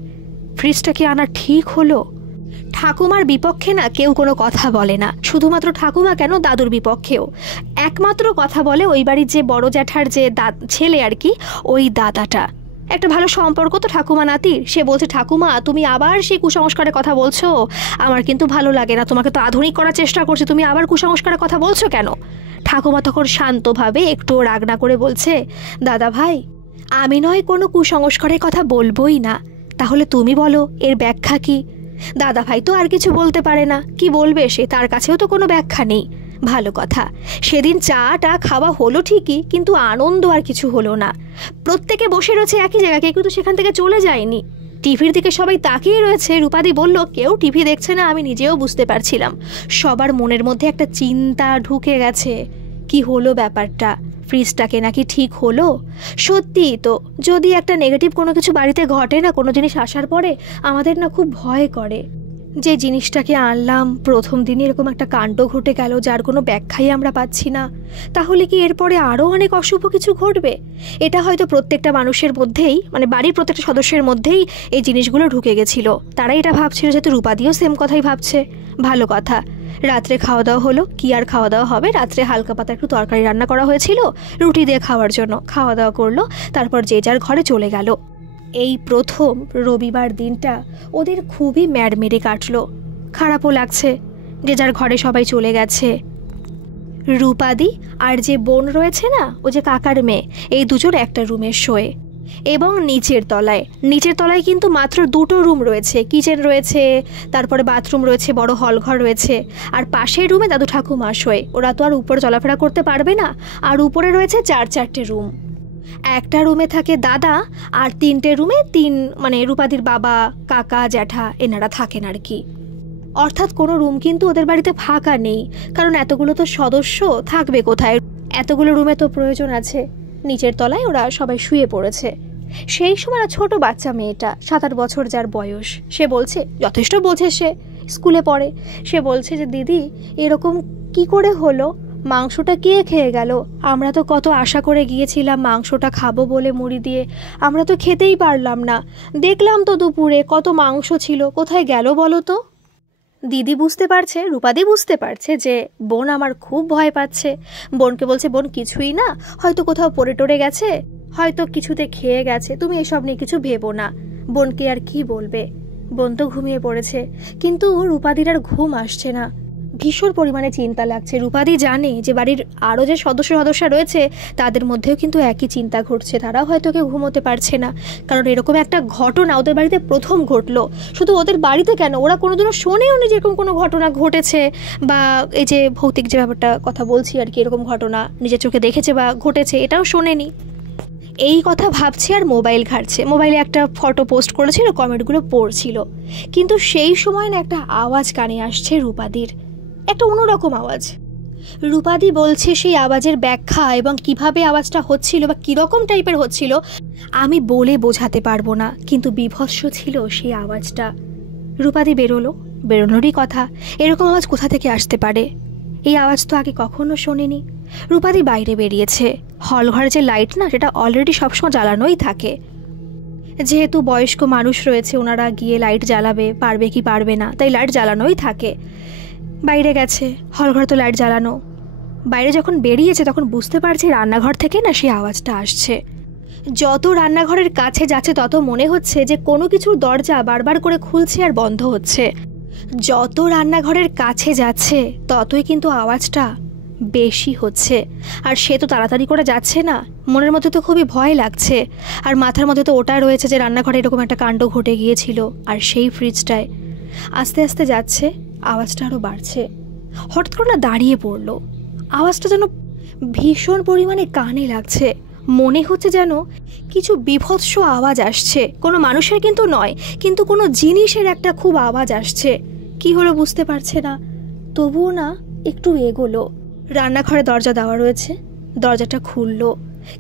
ফ্রিজটা কি আনা ঠিক হলো? ঠাকুমার বিপক্ষে না কেউ কোনো কথা বলে না, শুধুমাত্র ঠাকুমা কেন, দাদুর বিপক্ষেও একমাত্র কথা বলে ওই বাড়ির যে বড় জ্যাঠার যে ছেলে আর কি, ওই দাদাটা। একটা ভালো সম্পর্ক তো ঠাকুমা নাতির। সে বলছে, ঠাকুমা তুমি আবার সেই কুসংস্কারের কথা বলছো, আমার কিন্তু ভালো লাগে না, তোমাকে তো আধুনিক করার চেষ্টা করছে, তুমি আবার কুসংস্কারের কথা বলছো কেন? ঠাকুমা তখন শান্তভাবে, একটু রাগ না করে বলছে, দাদা ভাই আমি নয় কোনো কুসংস্কারের কথা বলবোই না, তাহলে তুমি বলো এর ব্যাখ্যা কি? দাদা ভাই তো আর কিছু বলতে পারে না, কি বলবে সে, তার কাছেও তো কোনো ব্যাখ্যা নেই। ভালো কথা, সেদিন চাটা খাওয়া হলো ঠিকই, কিন্তু আনন্দ আর কিছু হলো না। প্রত্যেকে বসে রয়েছে একই জায়গায়, কেউ তো সেখান থেকে চলে যায়নি। টিভির দিকে সবাই তাকিয়ে রয়েছে। রূপাদি বলল, কেউ টিভি দেখছে না, আমি নিজেও বুঝতে পারছিলাম। সবার মনের মধ্যে একটা চিন্তা ঢুকে গেছে, কি হলো ব্যাপারটা, ফ্রিজটাকে নাকি ঠিক হলো? সত্যিই তো, যদি একটা নেগেটিভ কোনো কিছু বাড়িতে ঘটে না, কোনো জিনিস আসার পরে আমাদের না খুব ভয় করে। যে জিনিসটাকে আনলাম প্রথম দিনই এরকম একটা কাণ্ড ঘটে গেল যার কোনো ব্যাখ্যাই আমরা পাচ্ছি না, তাহলে কি এরপরে আরও অনেক অশুভ কিছু ঘটবে? এটা হয়তো প্রত্যেকটা মানুষের মধ্যেই, মানে বাড়ির প্রত্যেকটা সদস্যের মধ্যেই এই জিনিসগুলো ঢুকে গেছিল। তারাই এটা ভাবছিল, যেহেতু রূপাদিও সেম কথাই ভাবছে। ভালো কথা। রাত্রে খাওয়া দাওয়া হলো। কি আর খাওয়া দাওয়া হবে, রাত্রে হালকা পাতা একটু তরকারি রান্না করা হয়েছিল রুটি দিয়ে খাওয়ার জন্য। খাওয়া দাওয়া করলো, তারপর যে যার ঘরে চলে গেল। এই প্রথম রবিবার দিনটা ওদের খুবই ম্যাড়মেড়ে কাটলো। খারাপও লাগছে যে যার ঘরে সবাই চলে গেছে। রূপাদি আর যে বোন রয়েছে না, ও যে কাকার মেয়ে, এই দুজন একটা রুমে শোয়। এবং নিচের তলায় কিন্তু মাত্র 2টো রুম রয়েছে, কিচেন রয়েছে, তারপরে বাথরুম রয়েছে, বড় হল ঘর রয়েছে। আর পাশের রুমে দাদু ঠাকুমা শোয়। ওরা তো আর উপরে চলাফেরা করতে পারবে না। আর উপরে রয়েছে 4-4টে রুম। একটা রুমে থাকে দাদা, আর 3টে রুমে মানে রূপাদির বাবা, কাকা, জ্যাঠা এনারা থাকেন আর কি। অর্থাৎ কোনো রুম কিন্তু ওদের বাড়িতে ফাঁকা নেই, কারণ এতগুলো তো সদস্য থাকবে কোথায়, এতগুলো রুমে তো প্রয়োজন আছে। নিচের তলায় ওরা সবাই শুয়ে পড়েছে। সেই সময় ছোট বাচ্চা মেয়েটা, 7-8 বছর যার বয়স, সে বলছে, যথেষ্ট বোঝে, সে স্কুলে পড়ে, সে বলছে যে দিদি এরকম কি করে হলো, মাংসটা কে খেয়ে গেল? আমরা তো কত আশা করে গিয়েছিলাম মাংসটা খাবো বলে মুড়ি দিয়ে, আমরা তো খেতেই পারলাম না। দেখলাম তো দুপুরে কত মাংস ছিল, কোথায় গেল বলো তো? দিদি বুঝতে পারছে, রূপাদি বুঝতে পারছে যে বোন আমার খুব ভয় পাচ্ছে। বোনকে বলছে, বোন কিছুই না, হয়তো কোথাও পড়ে টরে গেছে, হয়তো কিছুতে খেয়ে গেছে, তুমি এসব নিয়ে কিছু ভেবো না। বোনকে আর কি বলবে, বোন তো ঘুমিয়ে পড়েছে। কিন্তু রূপাদির আর ঘুম আসছে না, ভীষণ পরিমাণে চিন্তা লাগছে। রূপাদি জানে যে বাড়ির আরও যে সদস্য রয়েছে তাদের মধ্যেও কিন্তু একই চিন্তা ঘটছে, তারাও হয়তো কেউ ঘুমোতে পারছে না। কারণ এরকম একটা ঘটনা ওদের বাড়িতে প্রথম ঘটলো। শুধু ওদের বাড়িতে কেন, ওরা কোনোদিনও শোনেও নি যেরকম কোনো ঘটনা ঘটেছে, বা এই যে ভৌতিক যে ব্যাপারটা কথা বলছি আর কি, এরকম ঘটনা নিজের চোখে দেখেছে বা ঘটেছে, এটাও শোনেনি। এই কথা ভাবছে আর মোবাইল ঘাটছে। মোবাইলে একটা ফটো পোস্ট করেছিল, কমেন্টগুলো পড়ছিল। কিন্তু সেই সময় না একটা আওয়াজ কানে আসছে রূপাদির, একটা অন্যরকম আওয়াজ। রূপাদি বলছে সেই আওয়াজের ব্যাখ্যা এবং কিভাবে আওয়াজটা হচ্ছিল বা কীরকম টাইপের হচ্ছিল আমি বলে বোঝাতে পারবো না, কিন্তু বীভৎস ছিল সেই আওয়াজটা। রূপাদি বেরোনোরই কথা। এরকম আওয়াজ কোথা থেকে আসতে পারে? এই আওয়াজ তো আগে কখনো শোনেনি। রূপাদি বাইরে বেরিয়েছে। হল ঘরে যে লাইট না, সেটা অলরেডি সবসময় জ্বালানোই থাকে। যেহেতু বয়স্ক মানুষ রয়েছে, ওনারা গিয়ে লাইট জ্বালাবে পারবে কি পারবে না, তাই লাইট জ্বালানোই থাকে। বাইরে গেছে, হলঘর তো লাইট জ্বালানো। বাইরে যখন বেরিয়েছে তখন বুঝতে পারছে রান্নাঘর থেকে না সেই আওয়াজটা আসছে। যত রান্নাঘরের কাছে যাচ্ছে তত মনে হচ্ছে যে কোনো কিছুর দরজা বারবার করে খুলছে আর বন্ধ হচ্ছে। যত রান্নাঘরের কাছে যাচ্ছে ততই কিন্তু আওয়াজটা বেশি হচ্ছে। আর সে তো তাড়াতাড়ি করে যাচ্ছে না, মনের মধ্যে তো খুবই ভয় লাগছে। আর মাথার মধ্যে তো ওটা রয়েছে যে রান্নাঘরে এরকম একটা কাণ্ড ঘটে গিয়েছিল। আর সেই ফ্রিজটায় আস্তে আস্তে যাচ্ছে, আওয়াজটা আরও বাড়ছে। হঠাৎ করে না দাঁড়িয়ে পড়লো। আওয়াজটা যেন ভীষণ পরিমাণে কানে লাগছে, মনে হচ্ছে যেন কিছু বীভৎস আওয়াজ আসছে। কোনো মানুষের কিন্তু নয়, কিন্তু কোনো জিনিসের একটা খুব আওয়াজ আসছে। কি হলো বুঝতে পারছে না, তবুও না একটু এগোলো। রান্নাঘরে দরজা দেওয়া রয়েছে, দরজাটা খুললো।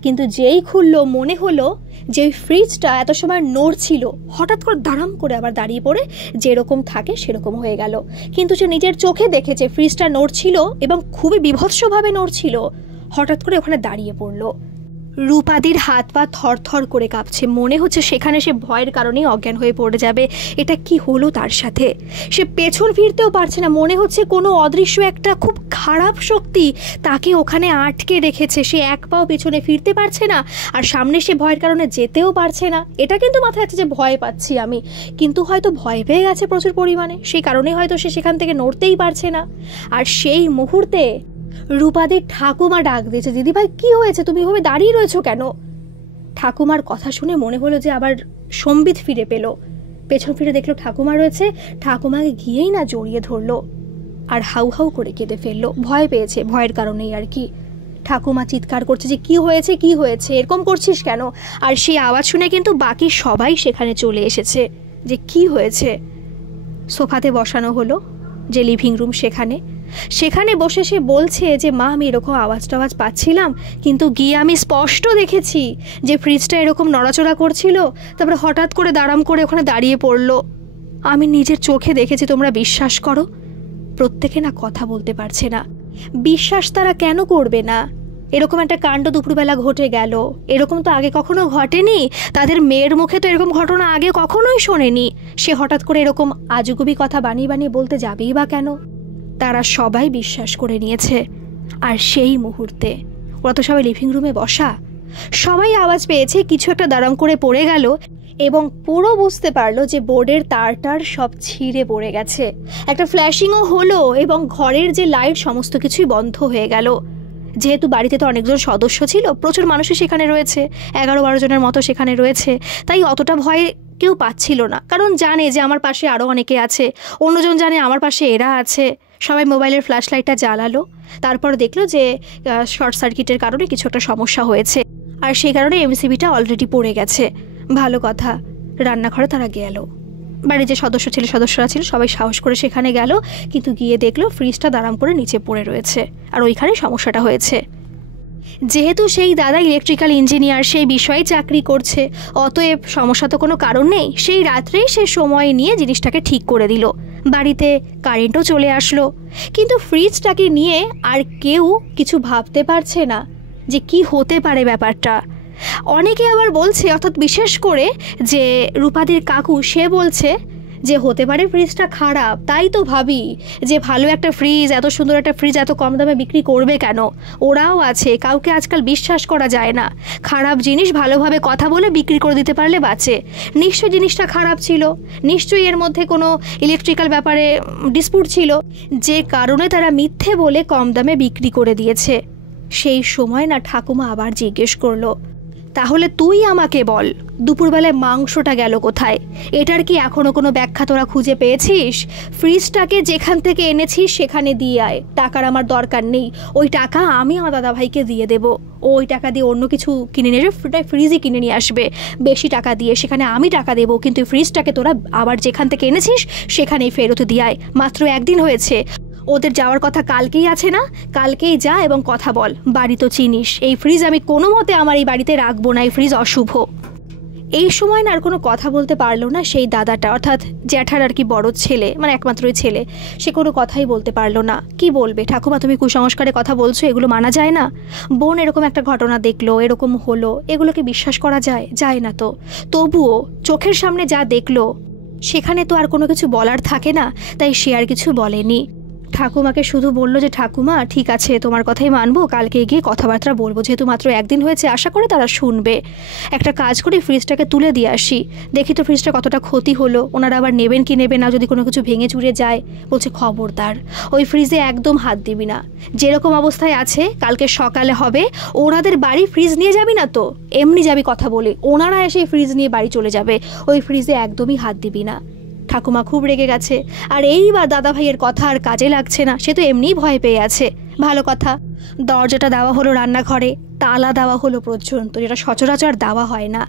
কিন্তু যেই খুললো মনে হলো যে ফ্রিজটা এত সময় নড়ছিল, হঠাৎ করে দাঁড়াম করে আবার দাঁড়িয়ে পড়ে যেরকম থাকে সেরকম হয়ে গেল। কিন্তু সে নিজের চোখে দেখেছে ফ্রিজটা নড়ছিল এবং খুবই বীভৎসভাবে নড়ছিল। হঠাৎ করে ওখানে দাঁড়িয়ে পড়লো। রূপাদির হাত পা থরথর করে কাঁপছে, মনে হচ্ছে সেখানে সে ভয়ের কারণেই অজ্ঞান হয়ে পড়ে যাবে। এটা কি হলো তার সাথে? সে পেছন ফিরতেও পারছে না, মনে হচ্ছে কোনো অদৃশ্য একটা খুব খারাপ শক্তি তাকে ওখানে আটকে রেখেছে। সে এক পাও পেছনে ফিরতে পারছে না, আর সামনে সে ভয়ের কারণে যেতেও পারছে না। এটা কিন্তু মাথায় আছে যে ভয় পাচ্ছি আমি, কিন্তু হয়তো ভয় পেয়ে গেছে প্রচুর পরিমাণে, সেই কারণেই হয়তো সে সেখান থেকে নড়তেই পারছে না। আর সেই মুহূর্তে রূপাদির ঠাকুমা ডাক দিয়েছে, দিদিভাই কি হয়েছে, তুমি এভাবে দাঁড়িয়ে রয়েছো কেন? ঠাকুমার কথা শুনে মনে হলো যে আবার সম্বিত ফিরে পেল। পেছন ফিরে দেখলো ঠাকুমা রয়েছে। ঠাকুমাকে গিয়েই না জড়িয়ে ধরলো আর হাউ হাউ করে কেঁদে ফেললো। ভয় পেয়েছে, ভয়ের কারণেই আর কি। ঠাকুমা চিৎকার করছে যে কি হয়েছে, কি হয়েছে, এরকম করছিস কেন? আর সেই আওয়াজ শুনে কিন্তু বাকি সবাই সেখানে চলে এসেছে যে কি হয়েছে। সোফাতে বসানো হলো, যে লিভিং রুম, সেখানে বসে সে বলছে যে মা, আমি এরকম আওয়াজ পাচ্ছিলাম, কিন্তু গিয়ে আমি স্পষ্ট দেখেছি যে ফ্রিজটা এরকম নড়াচড়া করছিল, তারপরে হঠাৎ করে দাঁড়াম করে ওখানে দাঁড়িয়ে পড়লো। আমি নিজের চোখে দেখেছি, তোমরা বিশ্বাস করো। প্রত্যেকে না কথা বলতে পারছে না। বিশ্বাস তারা কেন করবে না? এরকম একটা কাণ্ড দুপুরবেলা ঘটে গেল, এরকম তো আগে কখনো ঘটেনি। তাদের মেয়ের মুখে তো এরকম ঘটনা আগে কখনোই শোনেনি। সে হঠাৎ করে এরকম আজগুবি কথা বানিয়ে বানিয়ে বলতে যাবেই বা কেন? তারা সবাই বিশ্বাস করে নিয়েছে। আর সেই মুহূর্তে ওরা তো সবাই লিভিং রুমে বসা, সবাই আওয়াজ পেয়েছে কিছু একটা দাঁড়াম করে পড়ে গেল এবং পুরো বুঝতে পারলো যে বোর্ডের তারটার সব ছিঁড়ে পড়ে গেছে। একটা ফ্ল্যাশিংও হলো এবং ঘরের যে লাইট সমস্ত কিছুই বন্ধ হয়ে গেল। যেহেতু বাড়িতে তো অনেকজন সদস্য ছিল, প্রচুর মানুষই সেখানে রয়েছে, 11-12 জনের মতো সেখানে রয়েছে, তাই অতটা ভয় কেউ পাচ্ছিল না। কারণ জানে যে আমার পাশে আরও অনেকে আছে, অন্যজন জানে আমার পাশে এরা আছে। সবাই মোবাইলের ফ্ল্যাশ লাইটটা জ্বালালো, তারপর দেখলো যে শর্ট সার্কিটের কারণে কিছু একটা সমস্যা হয়েছে, আর সেই কারণে এমসিবিটা অলরেডি পড়ে গেছে। ভালো কথা, রান্নাঘরে তারা গেল। বাড়ির যে সদস্যরা ছিল সবাই সাহস করে সেখানে গেল, কিন্তু গিয়ে দেখলো ফ্রিজটা দাঁড়াম করে নিচে পড়ে রয়েছে, আর ওইখানে সমস্যাটা হয়েছে। যেহেতু সেই দাদা ইলেকট্রিক্যাল ইঞ্জিনিয়ার, সেই বিষয়ে চাকরি করছে, অতএব সমস্যা তো কোনো কারণ নেই। সেই রাত্রেই সে সময় নিয়ে জিনিসটাকে ঠিক করে দিল। বাড়িতে কারেন্টও চলে আসলো, কিন্তু ফ্রিজটাকে নিয়ে আর কেউ কিছু ভাবতে পারছে না যে কি হতে পারে ব্যাপারটা। অনেকে আবার বলছে, অর্থাৎ বিশেষ করে যে রূপাদির কাকু, সে বলছে যে হতে পারে ফ্রিজটা খারাপ। তাই তো ভাবি যে ভালো একটা ফ্রিজ, এত সুন্দর একটা ফ্রিজ এত কম দামে বিক্রি করবে কেন? ওরাও আছে, কাউকে আজকাল বিশ্বাস করা যায় না। খারাপ জিনিস ভালোভাবে কথা বলে বিক্রি করে দিতে পারলে বাঁচে। নিশ্চয়ই জিনিসটা খারাপ ছিল, নিশ্চয়ই এর মধ্যে কোনো ইলেকট্রিক্যাল ব্যাপারে ডিসপুট ছিল, যে কারণে তারা মিথ্যে বলে কম দামে বিক্রি করে দিয়েছে। সেই সময় না ঠাকুমা আবার জিজ্ঞেস করলো, তাহলে তুই আমাকে বল, দুপুরবেলায় মাংসটা গেল কোথায়? এটার কি এখনো কোনো ব্যাখ্যা তোরা খুঁজে পেয়েছিস? ফ্রিজটাকে যেখান থেকে এনেছিস সেখানে দিয়ে আয়, টাকার আমার দরকার নেই। ওই টাকা আমি আমার দাদা ভাইকে দিয়ে দেবো, ওই টাকা দিয়ে অন্য কিছু কিনে নিয়ে ফ্রিজই কিনে নিয়ে আসবে বেশি টাকা দিয়ে, সেখানে আমি টাকা দেবো, কিন্তু ফ্রিজটাকে তোরা আবার যেখান থেকে এনেছিস সেখানেই ফেরত দিয়ে আয়। মাত্র একদিন হয়েছে, ওদের যাওয়ার কথা কালকেই আছে না? কালকেই যা এবং কথা বল। বাড়ি তো চিনিস, এই ফ্রিজ আমি কোনো মতে আমার এই বাড়িতে রাখবো না, এই ফ্রিজ অশুভ। এই সময় না আর কোনো কথা বলতে পারলো না সেই দাদাটা, অর্থাৎ জ্যাঠার আর কি বড় ছেলে, মানে একমাত্রই ছেলে। সে কোনো কথাই বলতে পারলো না। কি বলবে? ঠাকুমা তুমি কুসংস্কারে কথা বলছো, এগুলো মানা যায় না। বোন এরকম একটা ঘটনা দেখলো, এরকম হলো, এগুলোকে বিশ্বাস করা যায়? যায় না তো। তবুও চোখের সামনে যা দেখলো সেখানে তো আর কোনো কিছু বলার থাকে না, তাই সে আর কিছু বলেনি। ঠাকুমাকে শুধু বলল যে ঠাকুমা ঠিক আছে, তোমার কথাই মানবো, কালকে গিয়ে কথাবার্তা বলবো, যেহেতু মাত্র একদিন হয়েছে, আশা করে তারা শুনবে। একটা কাজ করি, ফ্রিজটাকে তুলে দিয়ে আসি, দেখি তো ফ্রিজটা কতটা ক্ষতি হলো, ওনারা আবার নেবেন কি নেবে না, যদি কোনো কিছু ভেঙে চুরে যায়। বলছে খবরদার ওই ফ্রিজে একদম হাত দিবি না, যেরকম অবস্থায় আছে কালকে সকালে হবে, ওনাদের বাড়ি ফ্রিজ নিয়ে যাবি না তো, এমনি যাবি কথা বলে, ওনারা এসে ফ্রিজ নিয়ে বাড়ি চলে যাবে, ওই ফ্রিজে একদমই হাত দিবি না। ঠাকুমা খুব রেগে গেছে, আর এইবার দাদা ভাইয়ের কথা আর কাজে লাগছে না, সে তো এমনিই ভয় পেয়ে আছে। ভালো কথা, দরজাটা দেওয়া হলো রান্নাঘরে, তালা দেওয়া হলো পর্যন্ত, যেটা সচরাচর দেওয়া হয় না,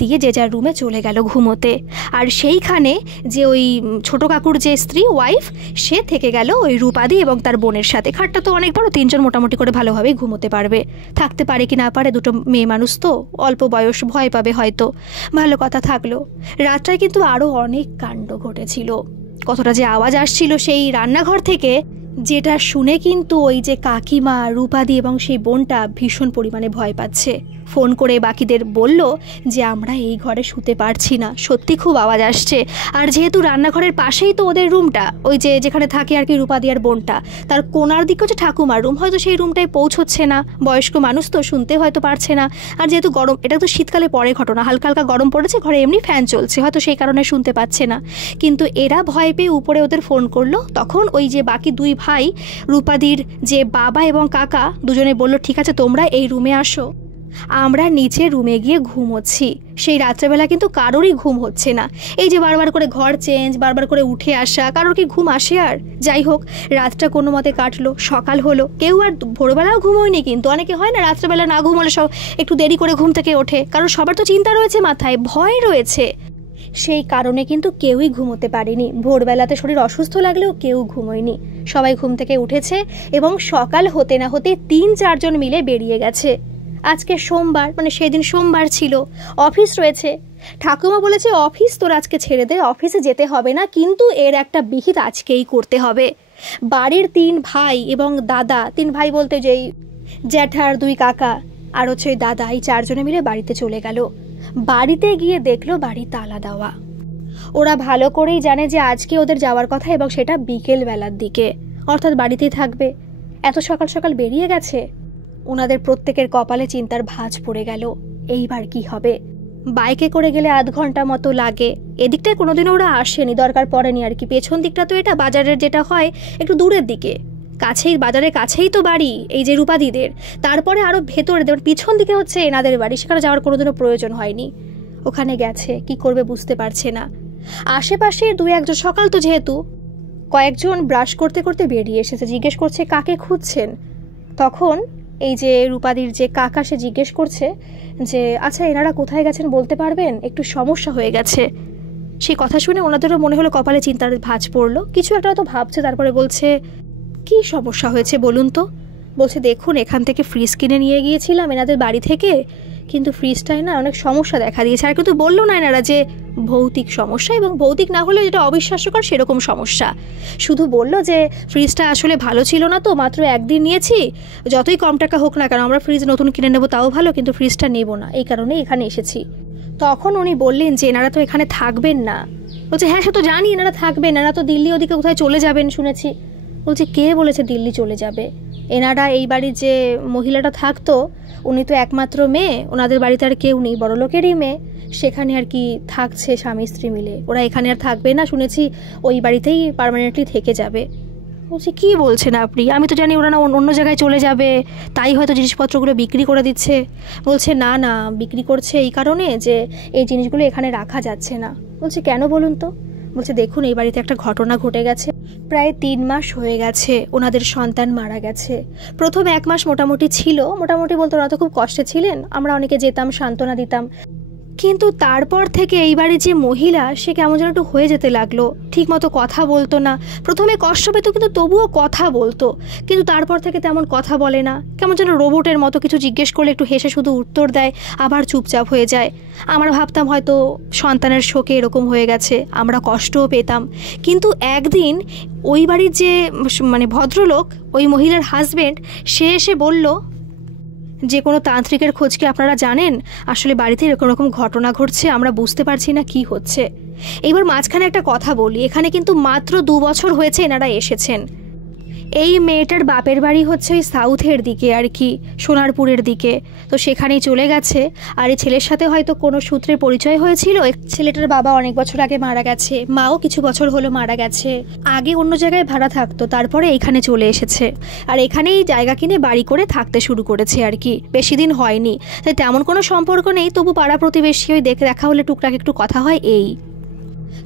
দিয়ে যে যার রুমে চলে গেল ঘুমোতে। আর সেইখানে যে ওই ছোট কাকুর যে স্ত্রী ওয়াইফ, সে থেকে গেল ওই রূপাদি এবং তার বোনের সাথে। খাটটা তো অনেক বড়, 3 জন মোটামুটি করে ভালোভাবেই ঘুমোতে পারবে। থাকতে পারে কি না পারে, দুটো মেয়ে মানুষ তো, অল্প বয়স, ভয় পাবে হয়তো। ভালো কথা থাকলো। রাতটায় কিন্তু আরও অনেক কাণ্ড ঘটেছিল। কতটা যে আওয়াজ আসছিল সেই রান্নাঘর থেকে, যেটা শুনে কিন্তু ওই যে কাকিমা, রূপাদি এবং সেই বোনটা ভীষণ পরিমাণে ভয় পাচ্ছে। ফোন করে বাকিদের বলল যে আমরা এই ঘরে শুতে পারছি না, সত্যি খুব আওয়াজ আসছে। আর যেহেতু রান্নাঘরের পাশেই তো ওদের রুমটা, ওই যে যেখানে থাকে আর কি রূপাদি আর বোনটা, তার কোনার দিকে হচ্ছে ঠাকুমার রুম, হয়তো সেই রুমটায় পৌঁছচ্ছে না, বয়স্ক মানুষ তো শুনতে হয়তো পারছে না। আর যেহেতু গরম, এটা তো শীতকালে পরে ঘটনা, হালকা হালকা গরম পড়েছে, ঘরে এমনি ফ্যান চলছে, হয়তো সেই কারণে শুনতে পাচ্ছে না। কিন্তু এরা ভয় পেয়ে উপরে ওদের ফোন করলো, তখন ওই যে বাকি 2 ভাই, রূপাদির যে বাবা এবং কাকা, দুজনে বলল ঠিক আছে তোমরা এই রুমে আসো, আমরা নিচে রুমে গিয়ে ঘুমোচ্ছি। সেই রাত্রেবেলা কিন্তু কারোরই ঘুম হচ্ছে না। এই যে বারবার করে ঘর চেঞ্জ, বারবার করে উঠে আসা, কারোর কি ঘুম আসে আর? যাই হোক, রাতটা কোনো মতে কাটলো, সকাল হলো। কেউ আর ভোরবেলাও ঘুমোয়নি, কিন্তু অনেকে হয় না রাত্রেবেলা না ঘুমোলে সব একটু দেরি করে ঘুম থেকে ওঠে, কারণ সবার তো চিন্তা রয়েছে মাথায়, ভয় রয়েছে, সেই কারণে কিন্তু কেউই ঘুমোতে পারেনি। ভোরবেলাতে শরীর অসুস্থ লাগলেও কেউ ঘুমোয়নি, সবাই ঘুম থেকে উঠেছে এবং সকাল হতে না হতে 3-4 জন মিলে বেরিয়ে গেছে। আজকে সোমবার, মানে সেদিন সোমবার ছিল, অফিস রয়েছে, ঠাকুমা বলেছে অফিস তোর আজকে ছেড়ে দে, অফিসে যেতে হবে না, কিন্তু এর একটা বিহিত আজকেই করতে হবে। বাড়ির 3 ভাই এবং দাদা, 3 ভাই বলতে যেই জ্যাঠার 2 কাকা আর হচ্ছে ওই দাদা, এই 4 জনে মিলে বাড়িতে চলে গেল। বাড়িতে গিয়ে দেখলো বাড়ি তালা দেওয়া। ওরা ভালো করেই জানে যে আজকে ওদের যাওয়ার কথা এবং সেটা বিকেল বেলার দিকে, অর্থাৎ বাড়িতেই থাকবে। এত সকাল সকাল বেরিয়ে গেছে। ওনাদের প্রত্যেকের কপালে চিন্তার ভাঁজ পড়ে গেল, এইবার কি হবে। বাইকে করে গেলে আধ ঘন্টা মতো লাগে। এদিকটায় কোনোদিনও ওরা আসেনি, দরকার পড়েনি আর কি। পেছন দিকটা তো এটা বাজারের যেটা হয় একটু দূরের দিকে, কাছেই বাজারের কাছেই তো বাড়ি এই যে রূপাদিদের, তারপরে আরও ভেতরে পিছন দিকে হচ্ছে এনাদের বাড়ি, সেখানে যাওয়ার কোনোদিনও প্রয়োজন হয়নি। ওখানে গেছে, কি করবে বুঝতে পারছে না। আশেপাশে 2-1 জন, সকাল তো যেহেতু, কয়েকজন ব্রাশ করতে করতে বেরিয়ে এসেছে। জিজ্ঞেস করছে কাকে খুঁজছেন। তখন এই যে রূপাদির যে কাকা, সে জিজ্ঞেস করছে যে আচ্ছা এনারা কোথায় গেছেন বলতে পারবেন, একটু সমস্যা হয়ে গেছে। সেই কথা শুনে ওনাদেরও মনে হলো কপালে চিন্তার ভাঁজ পড়লো, কিছু একটা তো ভাবছে। তারপরে বলছে কি সমস্যা হয়েছে বলুন তো। বলছে দেখুন এখান থেকে ফ্রিজ কিনে নিয়ে গিয়েছিলাম এনাদের বাড়ি থেকে, কিন্তু ফ্রিজটায় না অনেক সমস্যা দেখা দিয়েছে। আর কিন্তু বললো না এনারা যে ভৌতিক সমস্যা, এবং ভৌতিক না হলেও যেটা অবিশ্বাস্যকর সেরকম সমস্যা। শুধু বলল যে ফ্রিজটা আসলে ভালো ছিল না, তো মাত্র 1 দিন নিয়েছি, যতই কম টাকা হোক না কেন আমরা ফ্রিজ নতুন কিনে নেবো তাও ভালো, কিন্তু ফ্রিজটা নেব না, এই কারণে এখানে এসেছি। তখন উনি বললেন যে এনারা তো এখানে থাকবেন না। বলছে হ্যাঁ সে তো জানি এনারা থাকবেন, এনারা তো দিল্লি ওদিকে কোথায় চলে যাবেন শুনেছি। বলছে কে বলেছে দিল্লি চলে যাবে? এনারা এই বাড়ির যে মহিলাটা থাকতো উনি তো একমাত্র মেয়ে, ওনাদের বাড়িতে আর কেউ নেই, বড়লোকেরই মেয়ে, সেখানে আর কি থাকছে স্বামী স্ত্রী মিলে। ওরা এখানে আর থাকবে না, শুনেছি ওই বাড়িতেই পার্মানেন্টলি থেকে যাবে। বলছি কী বলছেন আপনি? আমি তো জানি ওরা না অন্য জায়গায় চলে যাবে, তাই হয়তো জিনিসপত্রগুলো বিক্রি করে দিচ্ছে। বলছে না না, বিক্রি করছে এই কারণে যে এই জিনিসগুলো এখানে রাখা যাচ্ছে না। বলছে কেন বলুন তো? বলছে দেখুন এই বাড়িতে একটা ঘটনা ঘটে গেছে, প্রায় 3 মাস হয়ে গেছে ওনাদের সন্তান মারা গেছে। প্রথম 1 মাস মোটামুটি ছিল, মোটামুটি বলতে ওরা তো খুব কষ্টে ছিলেন, আমরা অনেকে যেতাম সান্ত্বনা দিতাম, কিন্তু তারপর থেকে এই বাড়ির যে মহিলা সে কেমন যেন একটু হয়ে যেতে লাগলো, ঠিকমতো কথা বলতো না। প্রথমে কষ্ট পেত কিন্তু তবুও কথা বলতো, কিন্তু তারপর থেকে তেমন কথা বলে না, কেমন যেন রোবটের মতো, কিছু জিজ্ঞেস করলে একটু হেসে শুধু উত্তর দেয়, আবার চুপচাপ হয়ে যায়। আমরা ভাবতাম হয়তো সন্তানের শোকে এরকম হয়ে গেছে, আমরা কষ্টও পেতাম। কিন্তু একদিন ওই বাড়ির যে ভদ্রলোক, ওই মহিলার হাজবেন্ড, সে এসে বলল যে কোনো তান্ত্রিকের খোঁজ কি আপনারা জানেন? আসলে বাড়িতে এরকম রকম ঘটনা ঘটছে, আমরা বুঝতে পারছি না কি হচ্ছে। এবার মাঝখানে একটা কথা বলি, এখানে কিন্তু মাত্র 2 বছর হয়েছে এনারা এসেছেন। এই মেয়েটার বাপের বাড়ি হচ্ছে ওই সাউথের দিকে আর কি, সোনারপুরের দিকে, তো সেখানেই চলে গেছে। আর এই ছেলের সাথে হয়তো কোনো সূত্রে পরিচয় হয়েছিল। ছেলেটার বাবা অনেক বছর আগে মারা গেছে, মাও কিছু বছর হলো মারা গেছে। আগে অন্য জায়গায় ভাড়া থাকতো, তারপরে এইখানে চলে এসেছে, আর এখানেই জায়গা কিনে বাড়ি করে থাকতে শুরু করেছে আর কি, বেশি দিন হয়নি। তাই তেমন কোনো সম্পর্ক নেই, তবু পাড়া প্রতিবেশী ওই দেখা হলে টুকটাক একটু কথা হয় এই।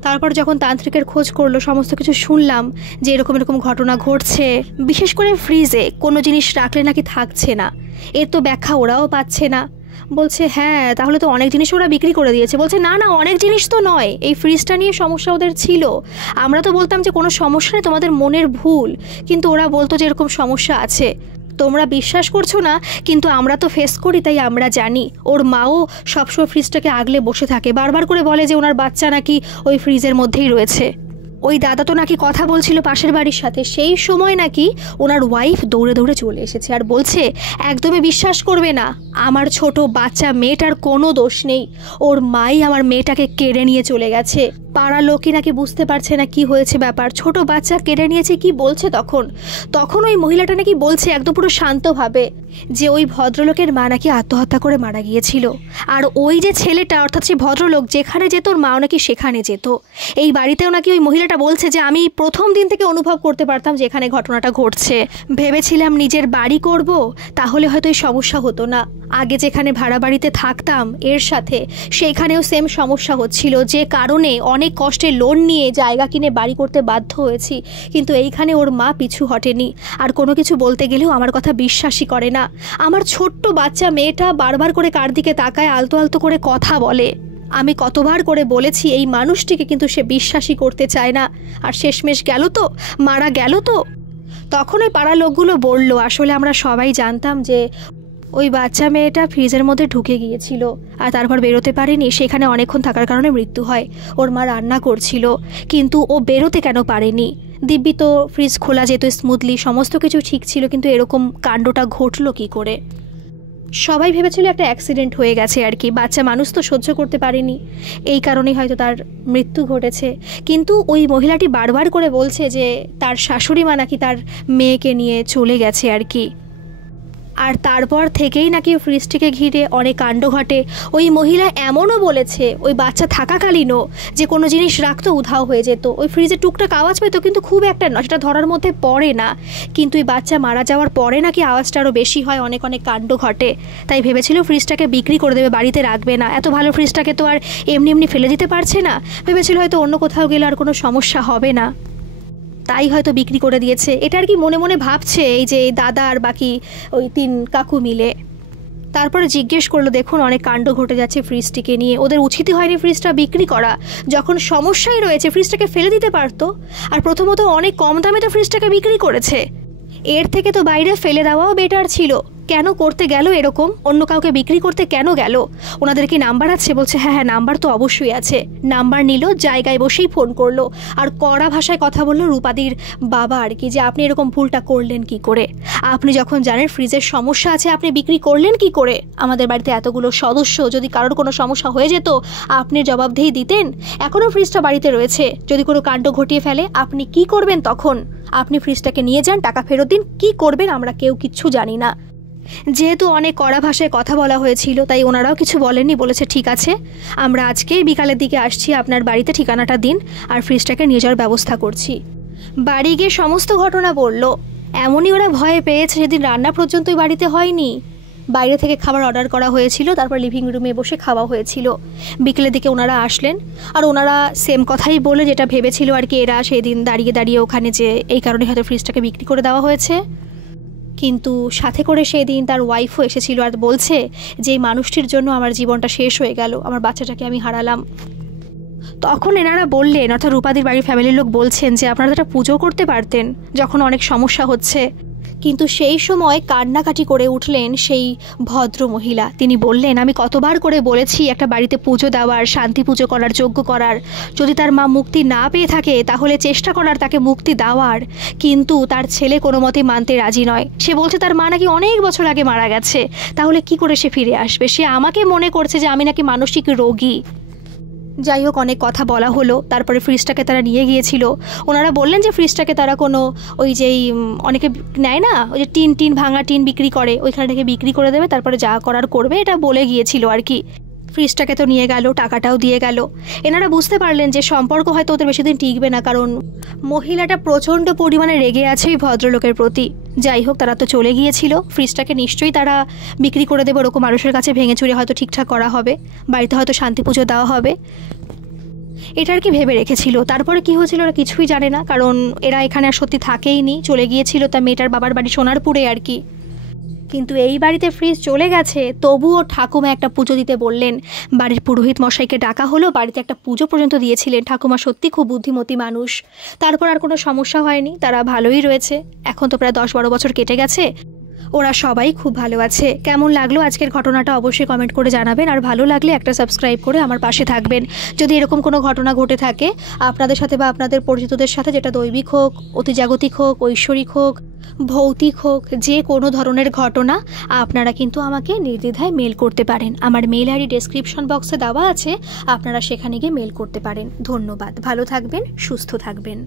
তারপর যখন তান্ত্রিকের খোঁজ করলো, সমস্ত কিছু শুনলাম যে এরকম এরকম ঘটনা ঘটছে, বিশেষ করে ফ্রিজে কোনো জিনিস রাখলে নাকি থাকছে না, এর তো ব্যাখ্যা ওরাও পাচ্ছে না। বলছে হ্যাঁ তাহলে তো অনেক জিনিস ওরা বিক্রি করে দিয়েছে। বলছে না না, অনেক জিনিস তো নয়, এই ফ্রিজটা নিয়ে সমস্যা ওদের ছিল। আমরা তো বলতাম যে কোনো সমস্যা নেই, তোমাদের মনের ভুল, কিন্তু ওরা বলতো যে এরকম সমস্যা আছে। তোমরা বিশ্বাস করছো না, কিন্তু আমরা তো ফেস করি, তাই আমরা জানি। ওর মাও সবসময় ফ্রিজটাকে আগলে বসে থাকে, বারবার করে বলে যে ওনার বাচ্চা নাকি ওই ফ্রিজের মধ্যেই রয়েছে। ওই দাদা তো নাকি কথা বলছিল পাশের বাড়ির সাথে, সেই সময় নাকি ওনার ওয়াইফ দৌড়ে দৌড়ে চলে এসেছে আর বলছে একদমই বিশ্বাস করবে না, আমার ছোট বাচ্চা মেয়েটার কোনো দোষ নেই, ওর মাই আমার মেয়েটাকে কেড়ে নিয়ে চলে গেছে। পাড়ার লোকই নাকি বুঝতে পারছে না কি হয়েছে ব্যাপার, ছোট বাচ্চা কেড়ে নিয়েছে কি বলছে। তখন ওই মহিলাটা নাকি বলছে একদম পুরো শান্তভাবে যে ওই ভদ্রলোকের মা নাকি আত্মহত্যা করে মারা গিয়েছিল, আর ওই যে ছেলেটা অর্থাৎ সে ভদ্রলোক যেখানে যেত ওর মাও নাকি সেখানে যেত। এই বাড়িতেও নাকি ওই মহিলাটা বলছে যে আমি প্রথম দিন থেকে অনুভব করতে পারতাম যে এখানে ঘটনাটা ঘটছে, ভেবেছিলাম নিজের বাড়ি করব, তাহলে হয়তো এই সমস্যা হতো না। আগে যেখানে ভাড়া বাড়িতে থাকতাম এর সাথে, সেইখানেও সেম সমস্যা হচ্ছিল, যে কারণে অনেক কষ্টে লোন নিয়ে জায়গা কিনে বাড়ি করতে বাধ্য হয়েছি, কিন্তু এইখানে ওর মা পিছু হটেনি, আর কোনো কিছু বলতে গেলেও আমার কথা বিশ্বাসই করে না। আমার ছোট্ট বাচ্চা মেয়েটা বারবার করে কার দিকে তাকায়, আলতো আলতো করে কথা বলে। আমি কতবার করে বলেছি এই মানুষটিকে, কিন্তু সে বিশ্বাসই করতে চায় না। আর শেষমেশ গেল তো, মারা গেল তো। তখন ওই পাড়ার লোকগুলো বলল আসলে আমরা সবাই জানতাম যে ওই বাচ্চা মেয়েটা ফ্রিজের মধ্যে ঢুকে গিয়েছিল আর তারপর বেরোতে পারেনি, সেখানে অনেকক্ষণ থাকার কারণে মৃত্যু হয়। ওর মা রান্না করছিল কিন্তু ও বেরোতে কেন পারেনি। দিব্যি তো ফ্রিজ খোলা যেত স্মুথলি, সমস্ত কিছু ঠিক ছিল, কিন্তু এরকম কাণ্ডটা ঘটলো কী করে? সবাই ভেবেছিল একটা অ্যাক্সিডেন্ট হয়ে গেছে আর কি, বাচ্চা মানুষ তো সহ্য করতে পারেনি, এই কারণেই হয়তো তার মৃত্যু ঘটেছে। কিন্তু ওই মহিলাটি বারবার করে বলছে যে তার শাশুড়ি মা নাকি তার মেয়েকে নিয়ে চলে গেছে আর কি। আর তারপর থেকেই নাকি ফ্রিজটিকে ঘিরে অনেক কাণ্ড ঘটে। ওই মহিলা এমনও বলেছে ওই বাচ্চা থাকাকালীনও যে কোনো জিনিস রাখতো উধাও হয়ে যেত, ওই ফ্রিজে টুকটাক আওয়াজ পেতো কিন্তু খুব একটা নয়, সেটা ধরার মধ্যে পড়ে না। কিন্তু ওই বাচ্চা মারা যাওয়ার পরে নাকি আওয়াজটা আরও বেশি হয়, অনেক অনেক কাণ্ড ঘটে। তাই ভেবেছিল ফ্রিজটাকে বিক্রি করে দেবে, বাড়িতে রাখবে না, এত ভালো ফ্রিজটাকে তো আর এমনি এমনি ফেলে দিতে পারছে না। ভেবেছিল হয়তো অন্য কোথাও গেলে আর কোনো সমস্যা হবে না, তাই হয়তো বিক্রি করে দিয়েছে। এটা আর কি মনে মনে ভাবছে এই যে দাদা আর বাকি ওই 3 কাকু মিলে। তারপরে জিজ্ঞেস করলো, দেখুন অনেক কাণ্ড ঘটে যাচ্ছে ফ্রিজটিকে নিয়ে, ওদের উচিতই হয়নি ফ্রিজটা বিক্রি করা, যখন সমস্যাই রয়েছে ফ্রিজটাকে ফেলে দিতে পারতো। আর প্রথমত অনেক কম দামে তো ফ্রিজটাকে বিক্রি করেছে, এর থেকে তো বাইরে ফেলে দেওয়াও বেটার ছিল। কেন করতে গেল এরকম, অন্য কাউকে বিক্রি করতে কেন গেল? ওনাদের কি নাম্বার আছে? বলছে হ্যাঁ হ্যাঁ নাম্বার তো অবশ্যই আছে। নাম্বার নিল, জায়গায় বসেই ফোন করলো আর কড়া ভাষায় কথা বললো রূপাদির বাবা আর কি, যে আপনি এরকম ভুলটা করলেন কি করে? আপনি যখন জানেন ফ্রিজের সমস্যা আছে আপনি বিক্রি করলেন কি করে? আমাদের বাড়িতে এতগুলো সদস্য, যদি কারোর কোনো সমস্যা হয়ে যেত আপনি জবাবদেহি দিতেন। এখনও ফ্রিজটা বাড়িতে রয়েছে, যদি কোনো কাণ্ড ঘটিয়ে ফেলে আপনি কি করবেন তখন? আপনি ফ্রিজটাকে নিয়ে যান, টাকা ফেরত দিন, কি করবেন আমরা কেউ কিচ্ছু জানি না। যেহেতু অনেক কড়া ভাষায় কথা বলা হয়েছিল তাই ওনারাও কিছু বলেননি, বলেছে ঠিক আছে আমরা আজকেই বিকালের দিকে আসছি, আপনার বাড়িতে ঠিকানাটা দিন আর ফ্রিজটাকে নিয়ে যাওয়ার ব্যবস্থা করছি। বাড়ি গিয়ে সমস্ত ঘটনা বলল। এমনই ওরা ভয়ে পেয়েছে, সেদিন রান্না পর্যন্তই বাড়িতে হয়নি, বাইরে থেকে খাবার অর্ডার করা হয়েছিল, তারপর লিভিং রুমে বসে খাওয়া হয়েছিল। বিকেলের দিকে ওনারা আসলেন আর ওনারা সেম কথাই বলে যেটা ভেবেছিল আর কি এরা সেই দিন দাঁড়িয়ে দাঁড়িয়ে ওখানে, যে এই কারণে হয়তো ফ্রিজটাকে বিক্রি করে দেওয়া হয়েছে। কিন্তু সাথে করে সেই দিন তার ওয়াইফও এসেছিল আর বলছে যে এই মানুষটির জন্য আমার জীবনটা শেষ হয়ে গেল, আমার বাচ্চাটাকে আমি হারালাম। তখন এনারা বললেন, অর্থাৎ রূপাদির বাড়ির ফ্যামিলির লোক বলছেন যে আপনারা একটা পুজো করতে পারতেন যখন অনেক সমস্যা হচ্ছে। কিন্তু সেই সময় কান্নাকাটি করে উঠলেন সেই ভদ্র মহিলা। তিনি বললেন, আমি কতবার করে বলেছি একটা বাড়িতে পুজো দেওয়ার, শান্তি পুজো করার, যজ্ঞ করার, যদি তার মা মুক্তি না পেয়ে থাকে তাহলে চেষ্টা করার তাকে মুক্তি দেওয়ার, কিন্তু তার ছেলে কোনো মতেই মানতে রাজি নয়। সে বলছে তার মা নাকি অনেক বছর আগে মারা গেছে, তাহলে কি করে সে ফিরে আসবে? সে আমাকে মনে করছে যে আমি নাকি মানসিক রোগী। যাই হোক অনেক কথা বলা হলো, তারপরে ফ্রিজটাকে তারা নিয়ে গিয়েছিল। ওনারা বললেন যে ফ্রিজটাকে তারা কোনো ওই যেই অনেকে নেয় না, ওই যে টিন ভাঙা টিন বিক্রি করে, ওইখানে থেকে বিক্রি করে দেবে, তারপরে যা করার করবে, এটা বলে গিয়েছিল আর কি। ফ্রিজটাকে তো নিয়ে গেল, টাকাটাও দিয়ে গেল। এনারা বুঝতে পারলেন যে সম্পর্ক হয়তো ওদের বেশি দিন টিকবে না, কারণ মহিলাটা প্রচণ্ড পরিমাণে রেগে আছে ওই ভদ্রলোকের প্রতি। যাই হোক তারা তো চলে গিয়েছিল, ফ্রিজটাকে নিশ্চয়ই তারা বিক্রি করে দেবে, ওরকম মানুষের কাছে ভেঙে চুরে হয়তো ঠিকঠাক করা হবে, বাড়িতে হয়তো শান্তি পুজো দেওয়া হবে, এটা আর কি ভেবে রেখেছিল। তারপরে কি হয়েছিল ওরা কিছুই জানে না, কারণ এরা এখানে আর সত্যি থাকেইনি, চলে গিয়েছিল তার মেয়েটার বাবার বাড়ি সোনারপুরে আর কি। কিন্তু এই বাড়িতে ফ্রিজ চলে গেছে, তবুও ঠাকুমা একটা পুজো দিতে বললেন। বাড়ির পুরোহিত মশাইকে ডাকা হলো, বাড়িতে একটা পুজো পর্যন্ত দিয়েছিলেন। ঠাকুমা সত্যি খুব বুদ্ধিমতী মানুষ। তারপর আর কোনো সমস্যা হয়নি, তারা ভালোই রয়েছে। এখন তো প্রায় 10-12 বছর কেটে গেছে, ওরা সবাই খুব ভালো আছে। কেমন লাগলো আজকের ঘটনাটা অবশ্যই কমেন্ট করে জানাবেন, আর ভালো লাগলে একটা সাবস্ক্রাইব করে আমার পাশে থাকবেন। যদি এরকম কোনো ঘটনা ঘটে থাকে আপনাদের সাথে বা আপনাদের পরিচিতদের সাথে, যেটা দৈবিক হোক, অতিজাগতিক হোক, ঐশ্বরিক হোক, ভৌতিক হোক, যে কোনো ধরনের ঘটনা, আপনারা কিন্তু আমাকে নির্দ্বিধায় মেল করতে পারেন। আমার মেল আইডি ডেসক্রিপশন বক্সে দেওয়া আছে, আপনারা সেখানে গিয়ে মেল করতে পারেন। ধন্যবাদ, ভালো থাকবেন, সুস্থ থাকবেন।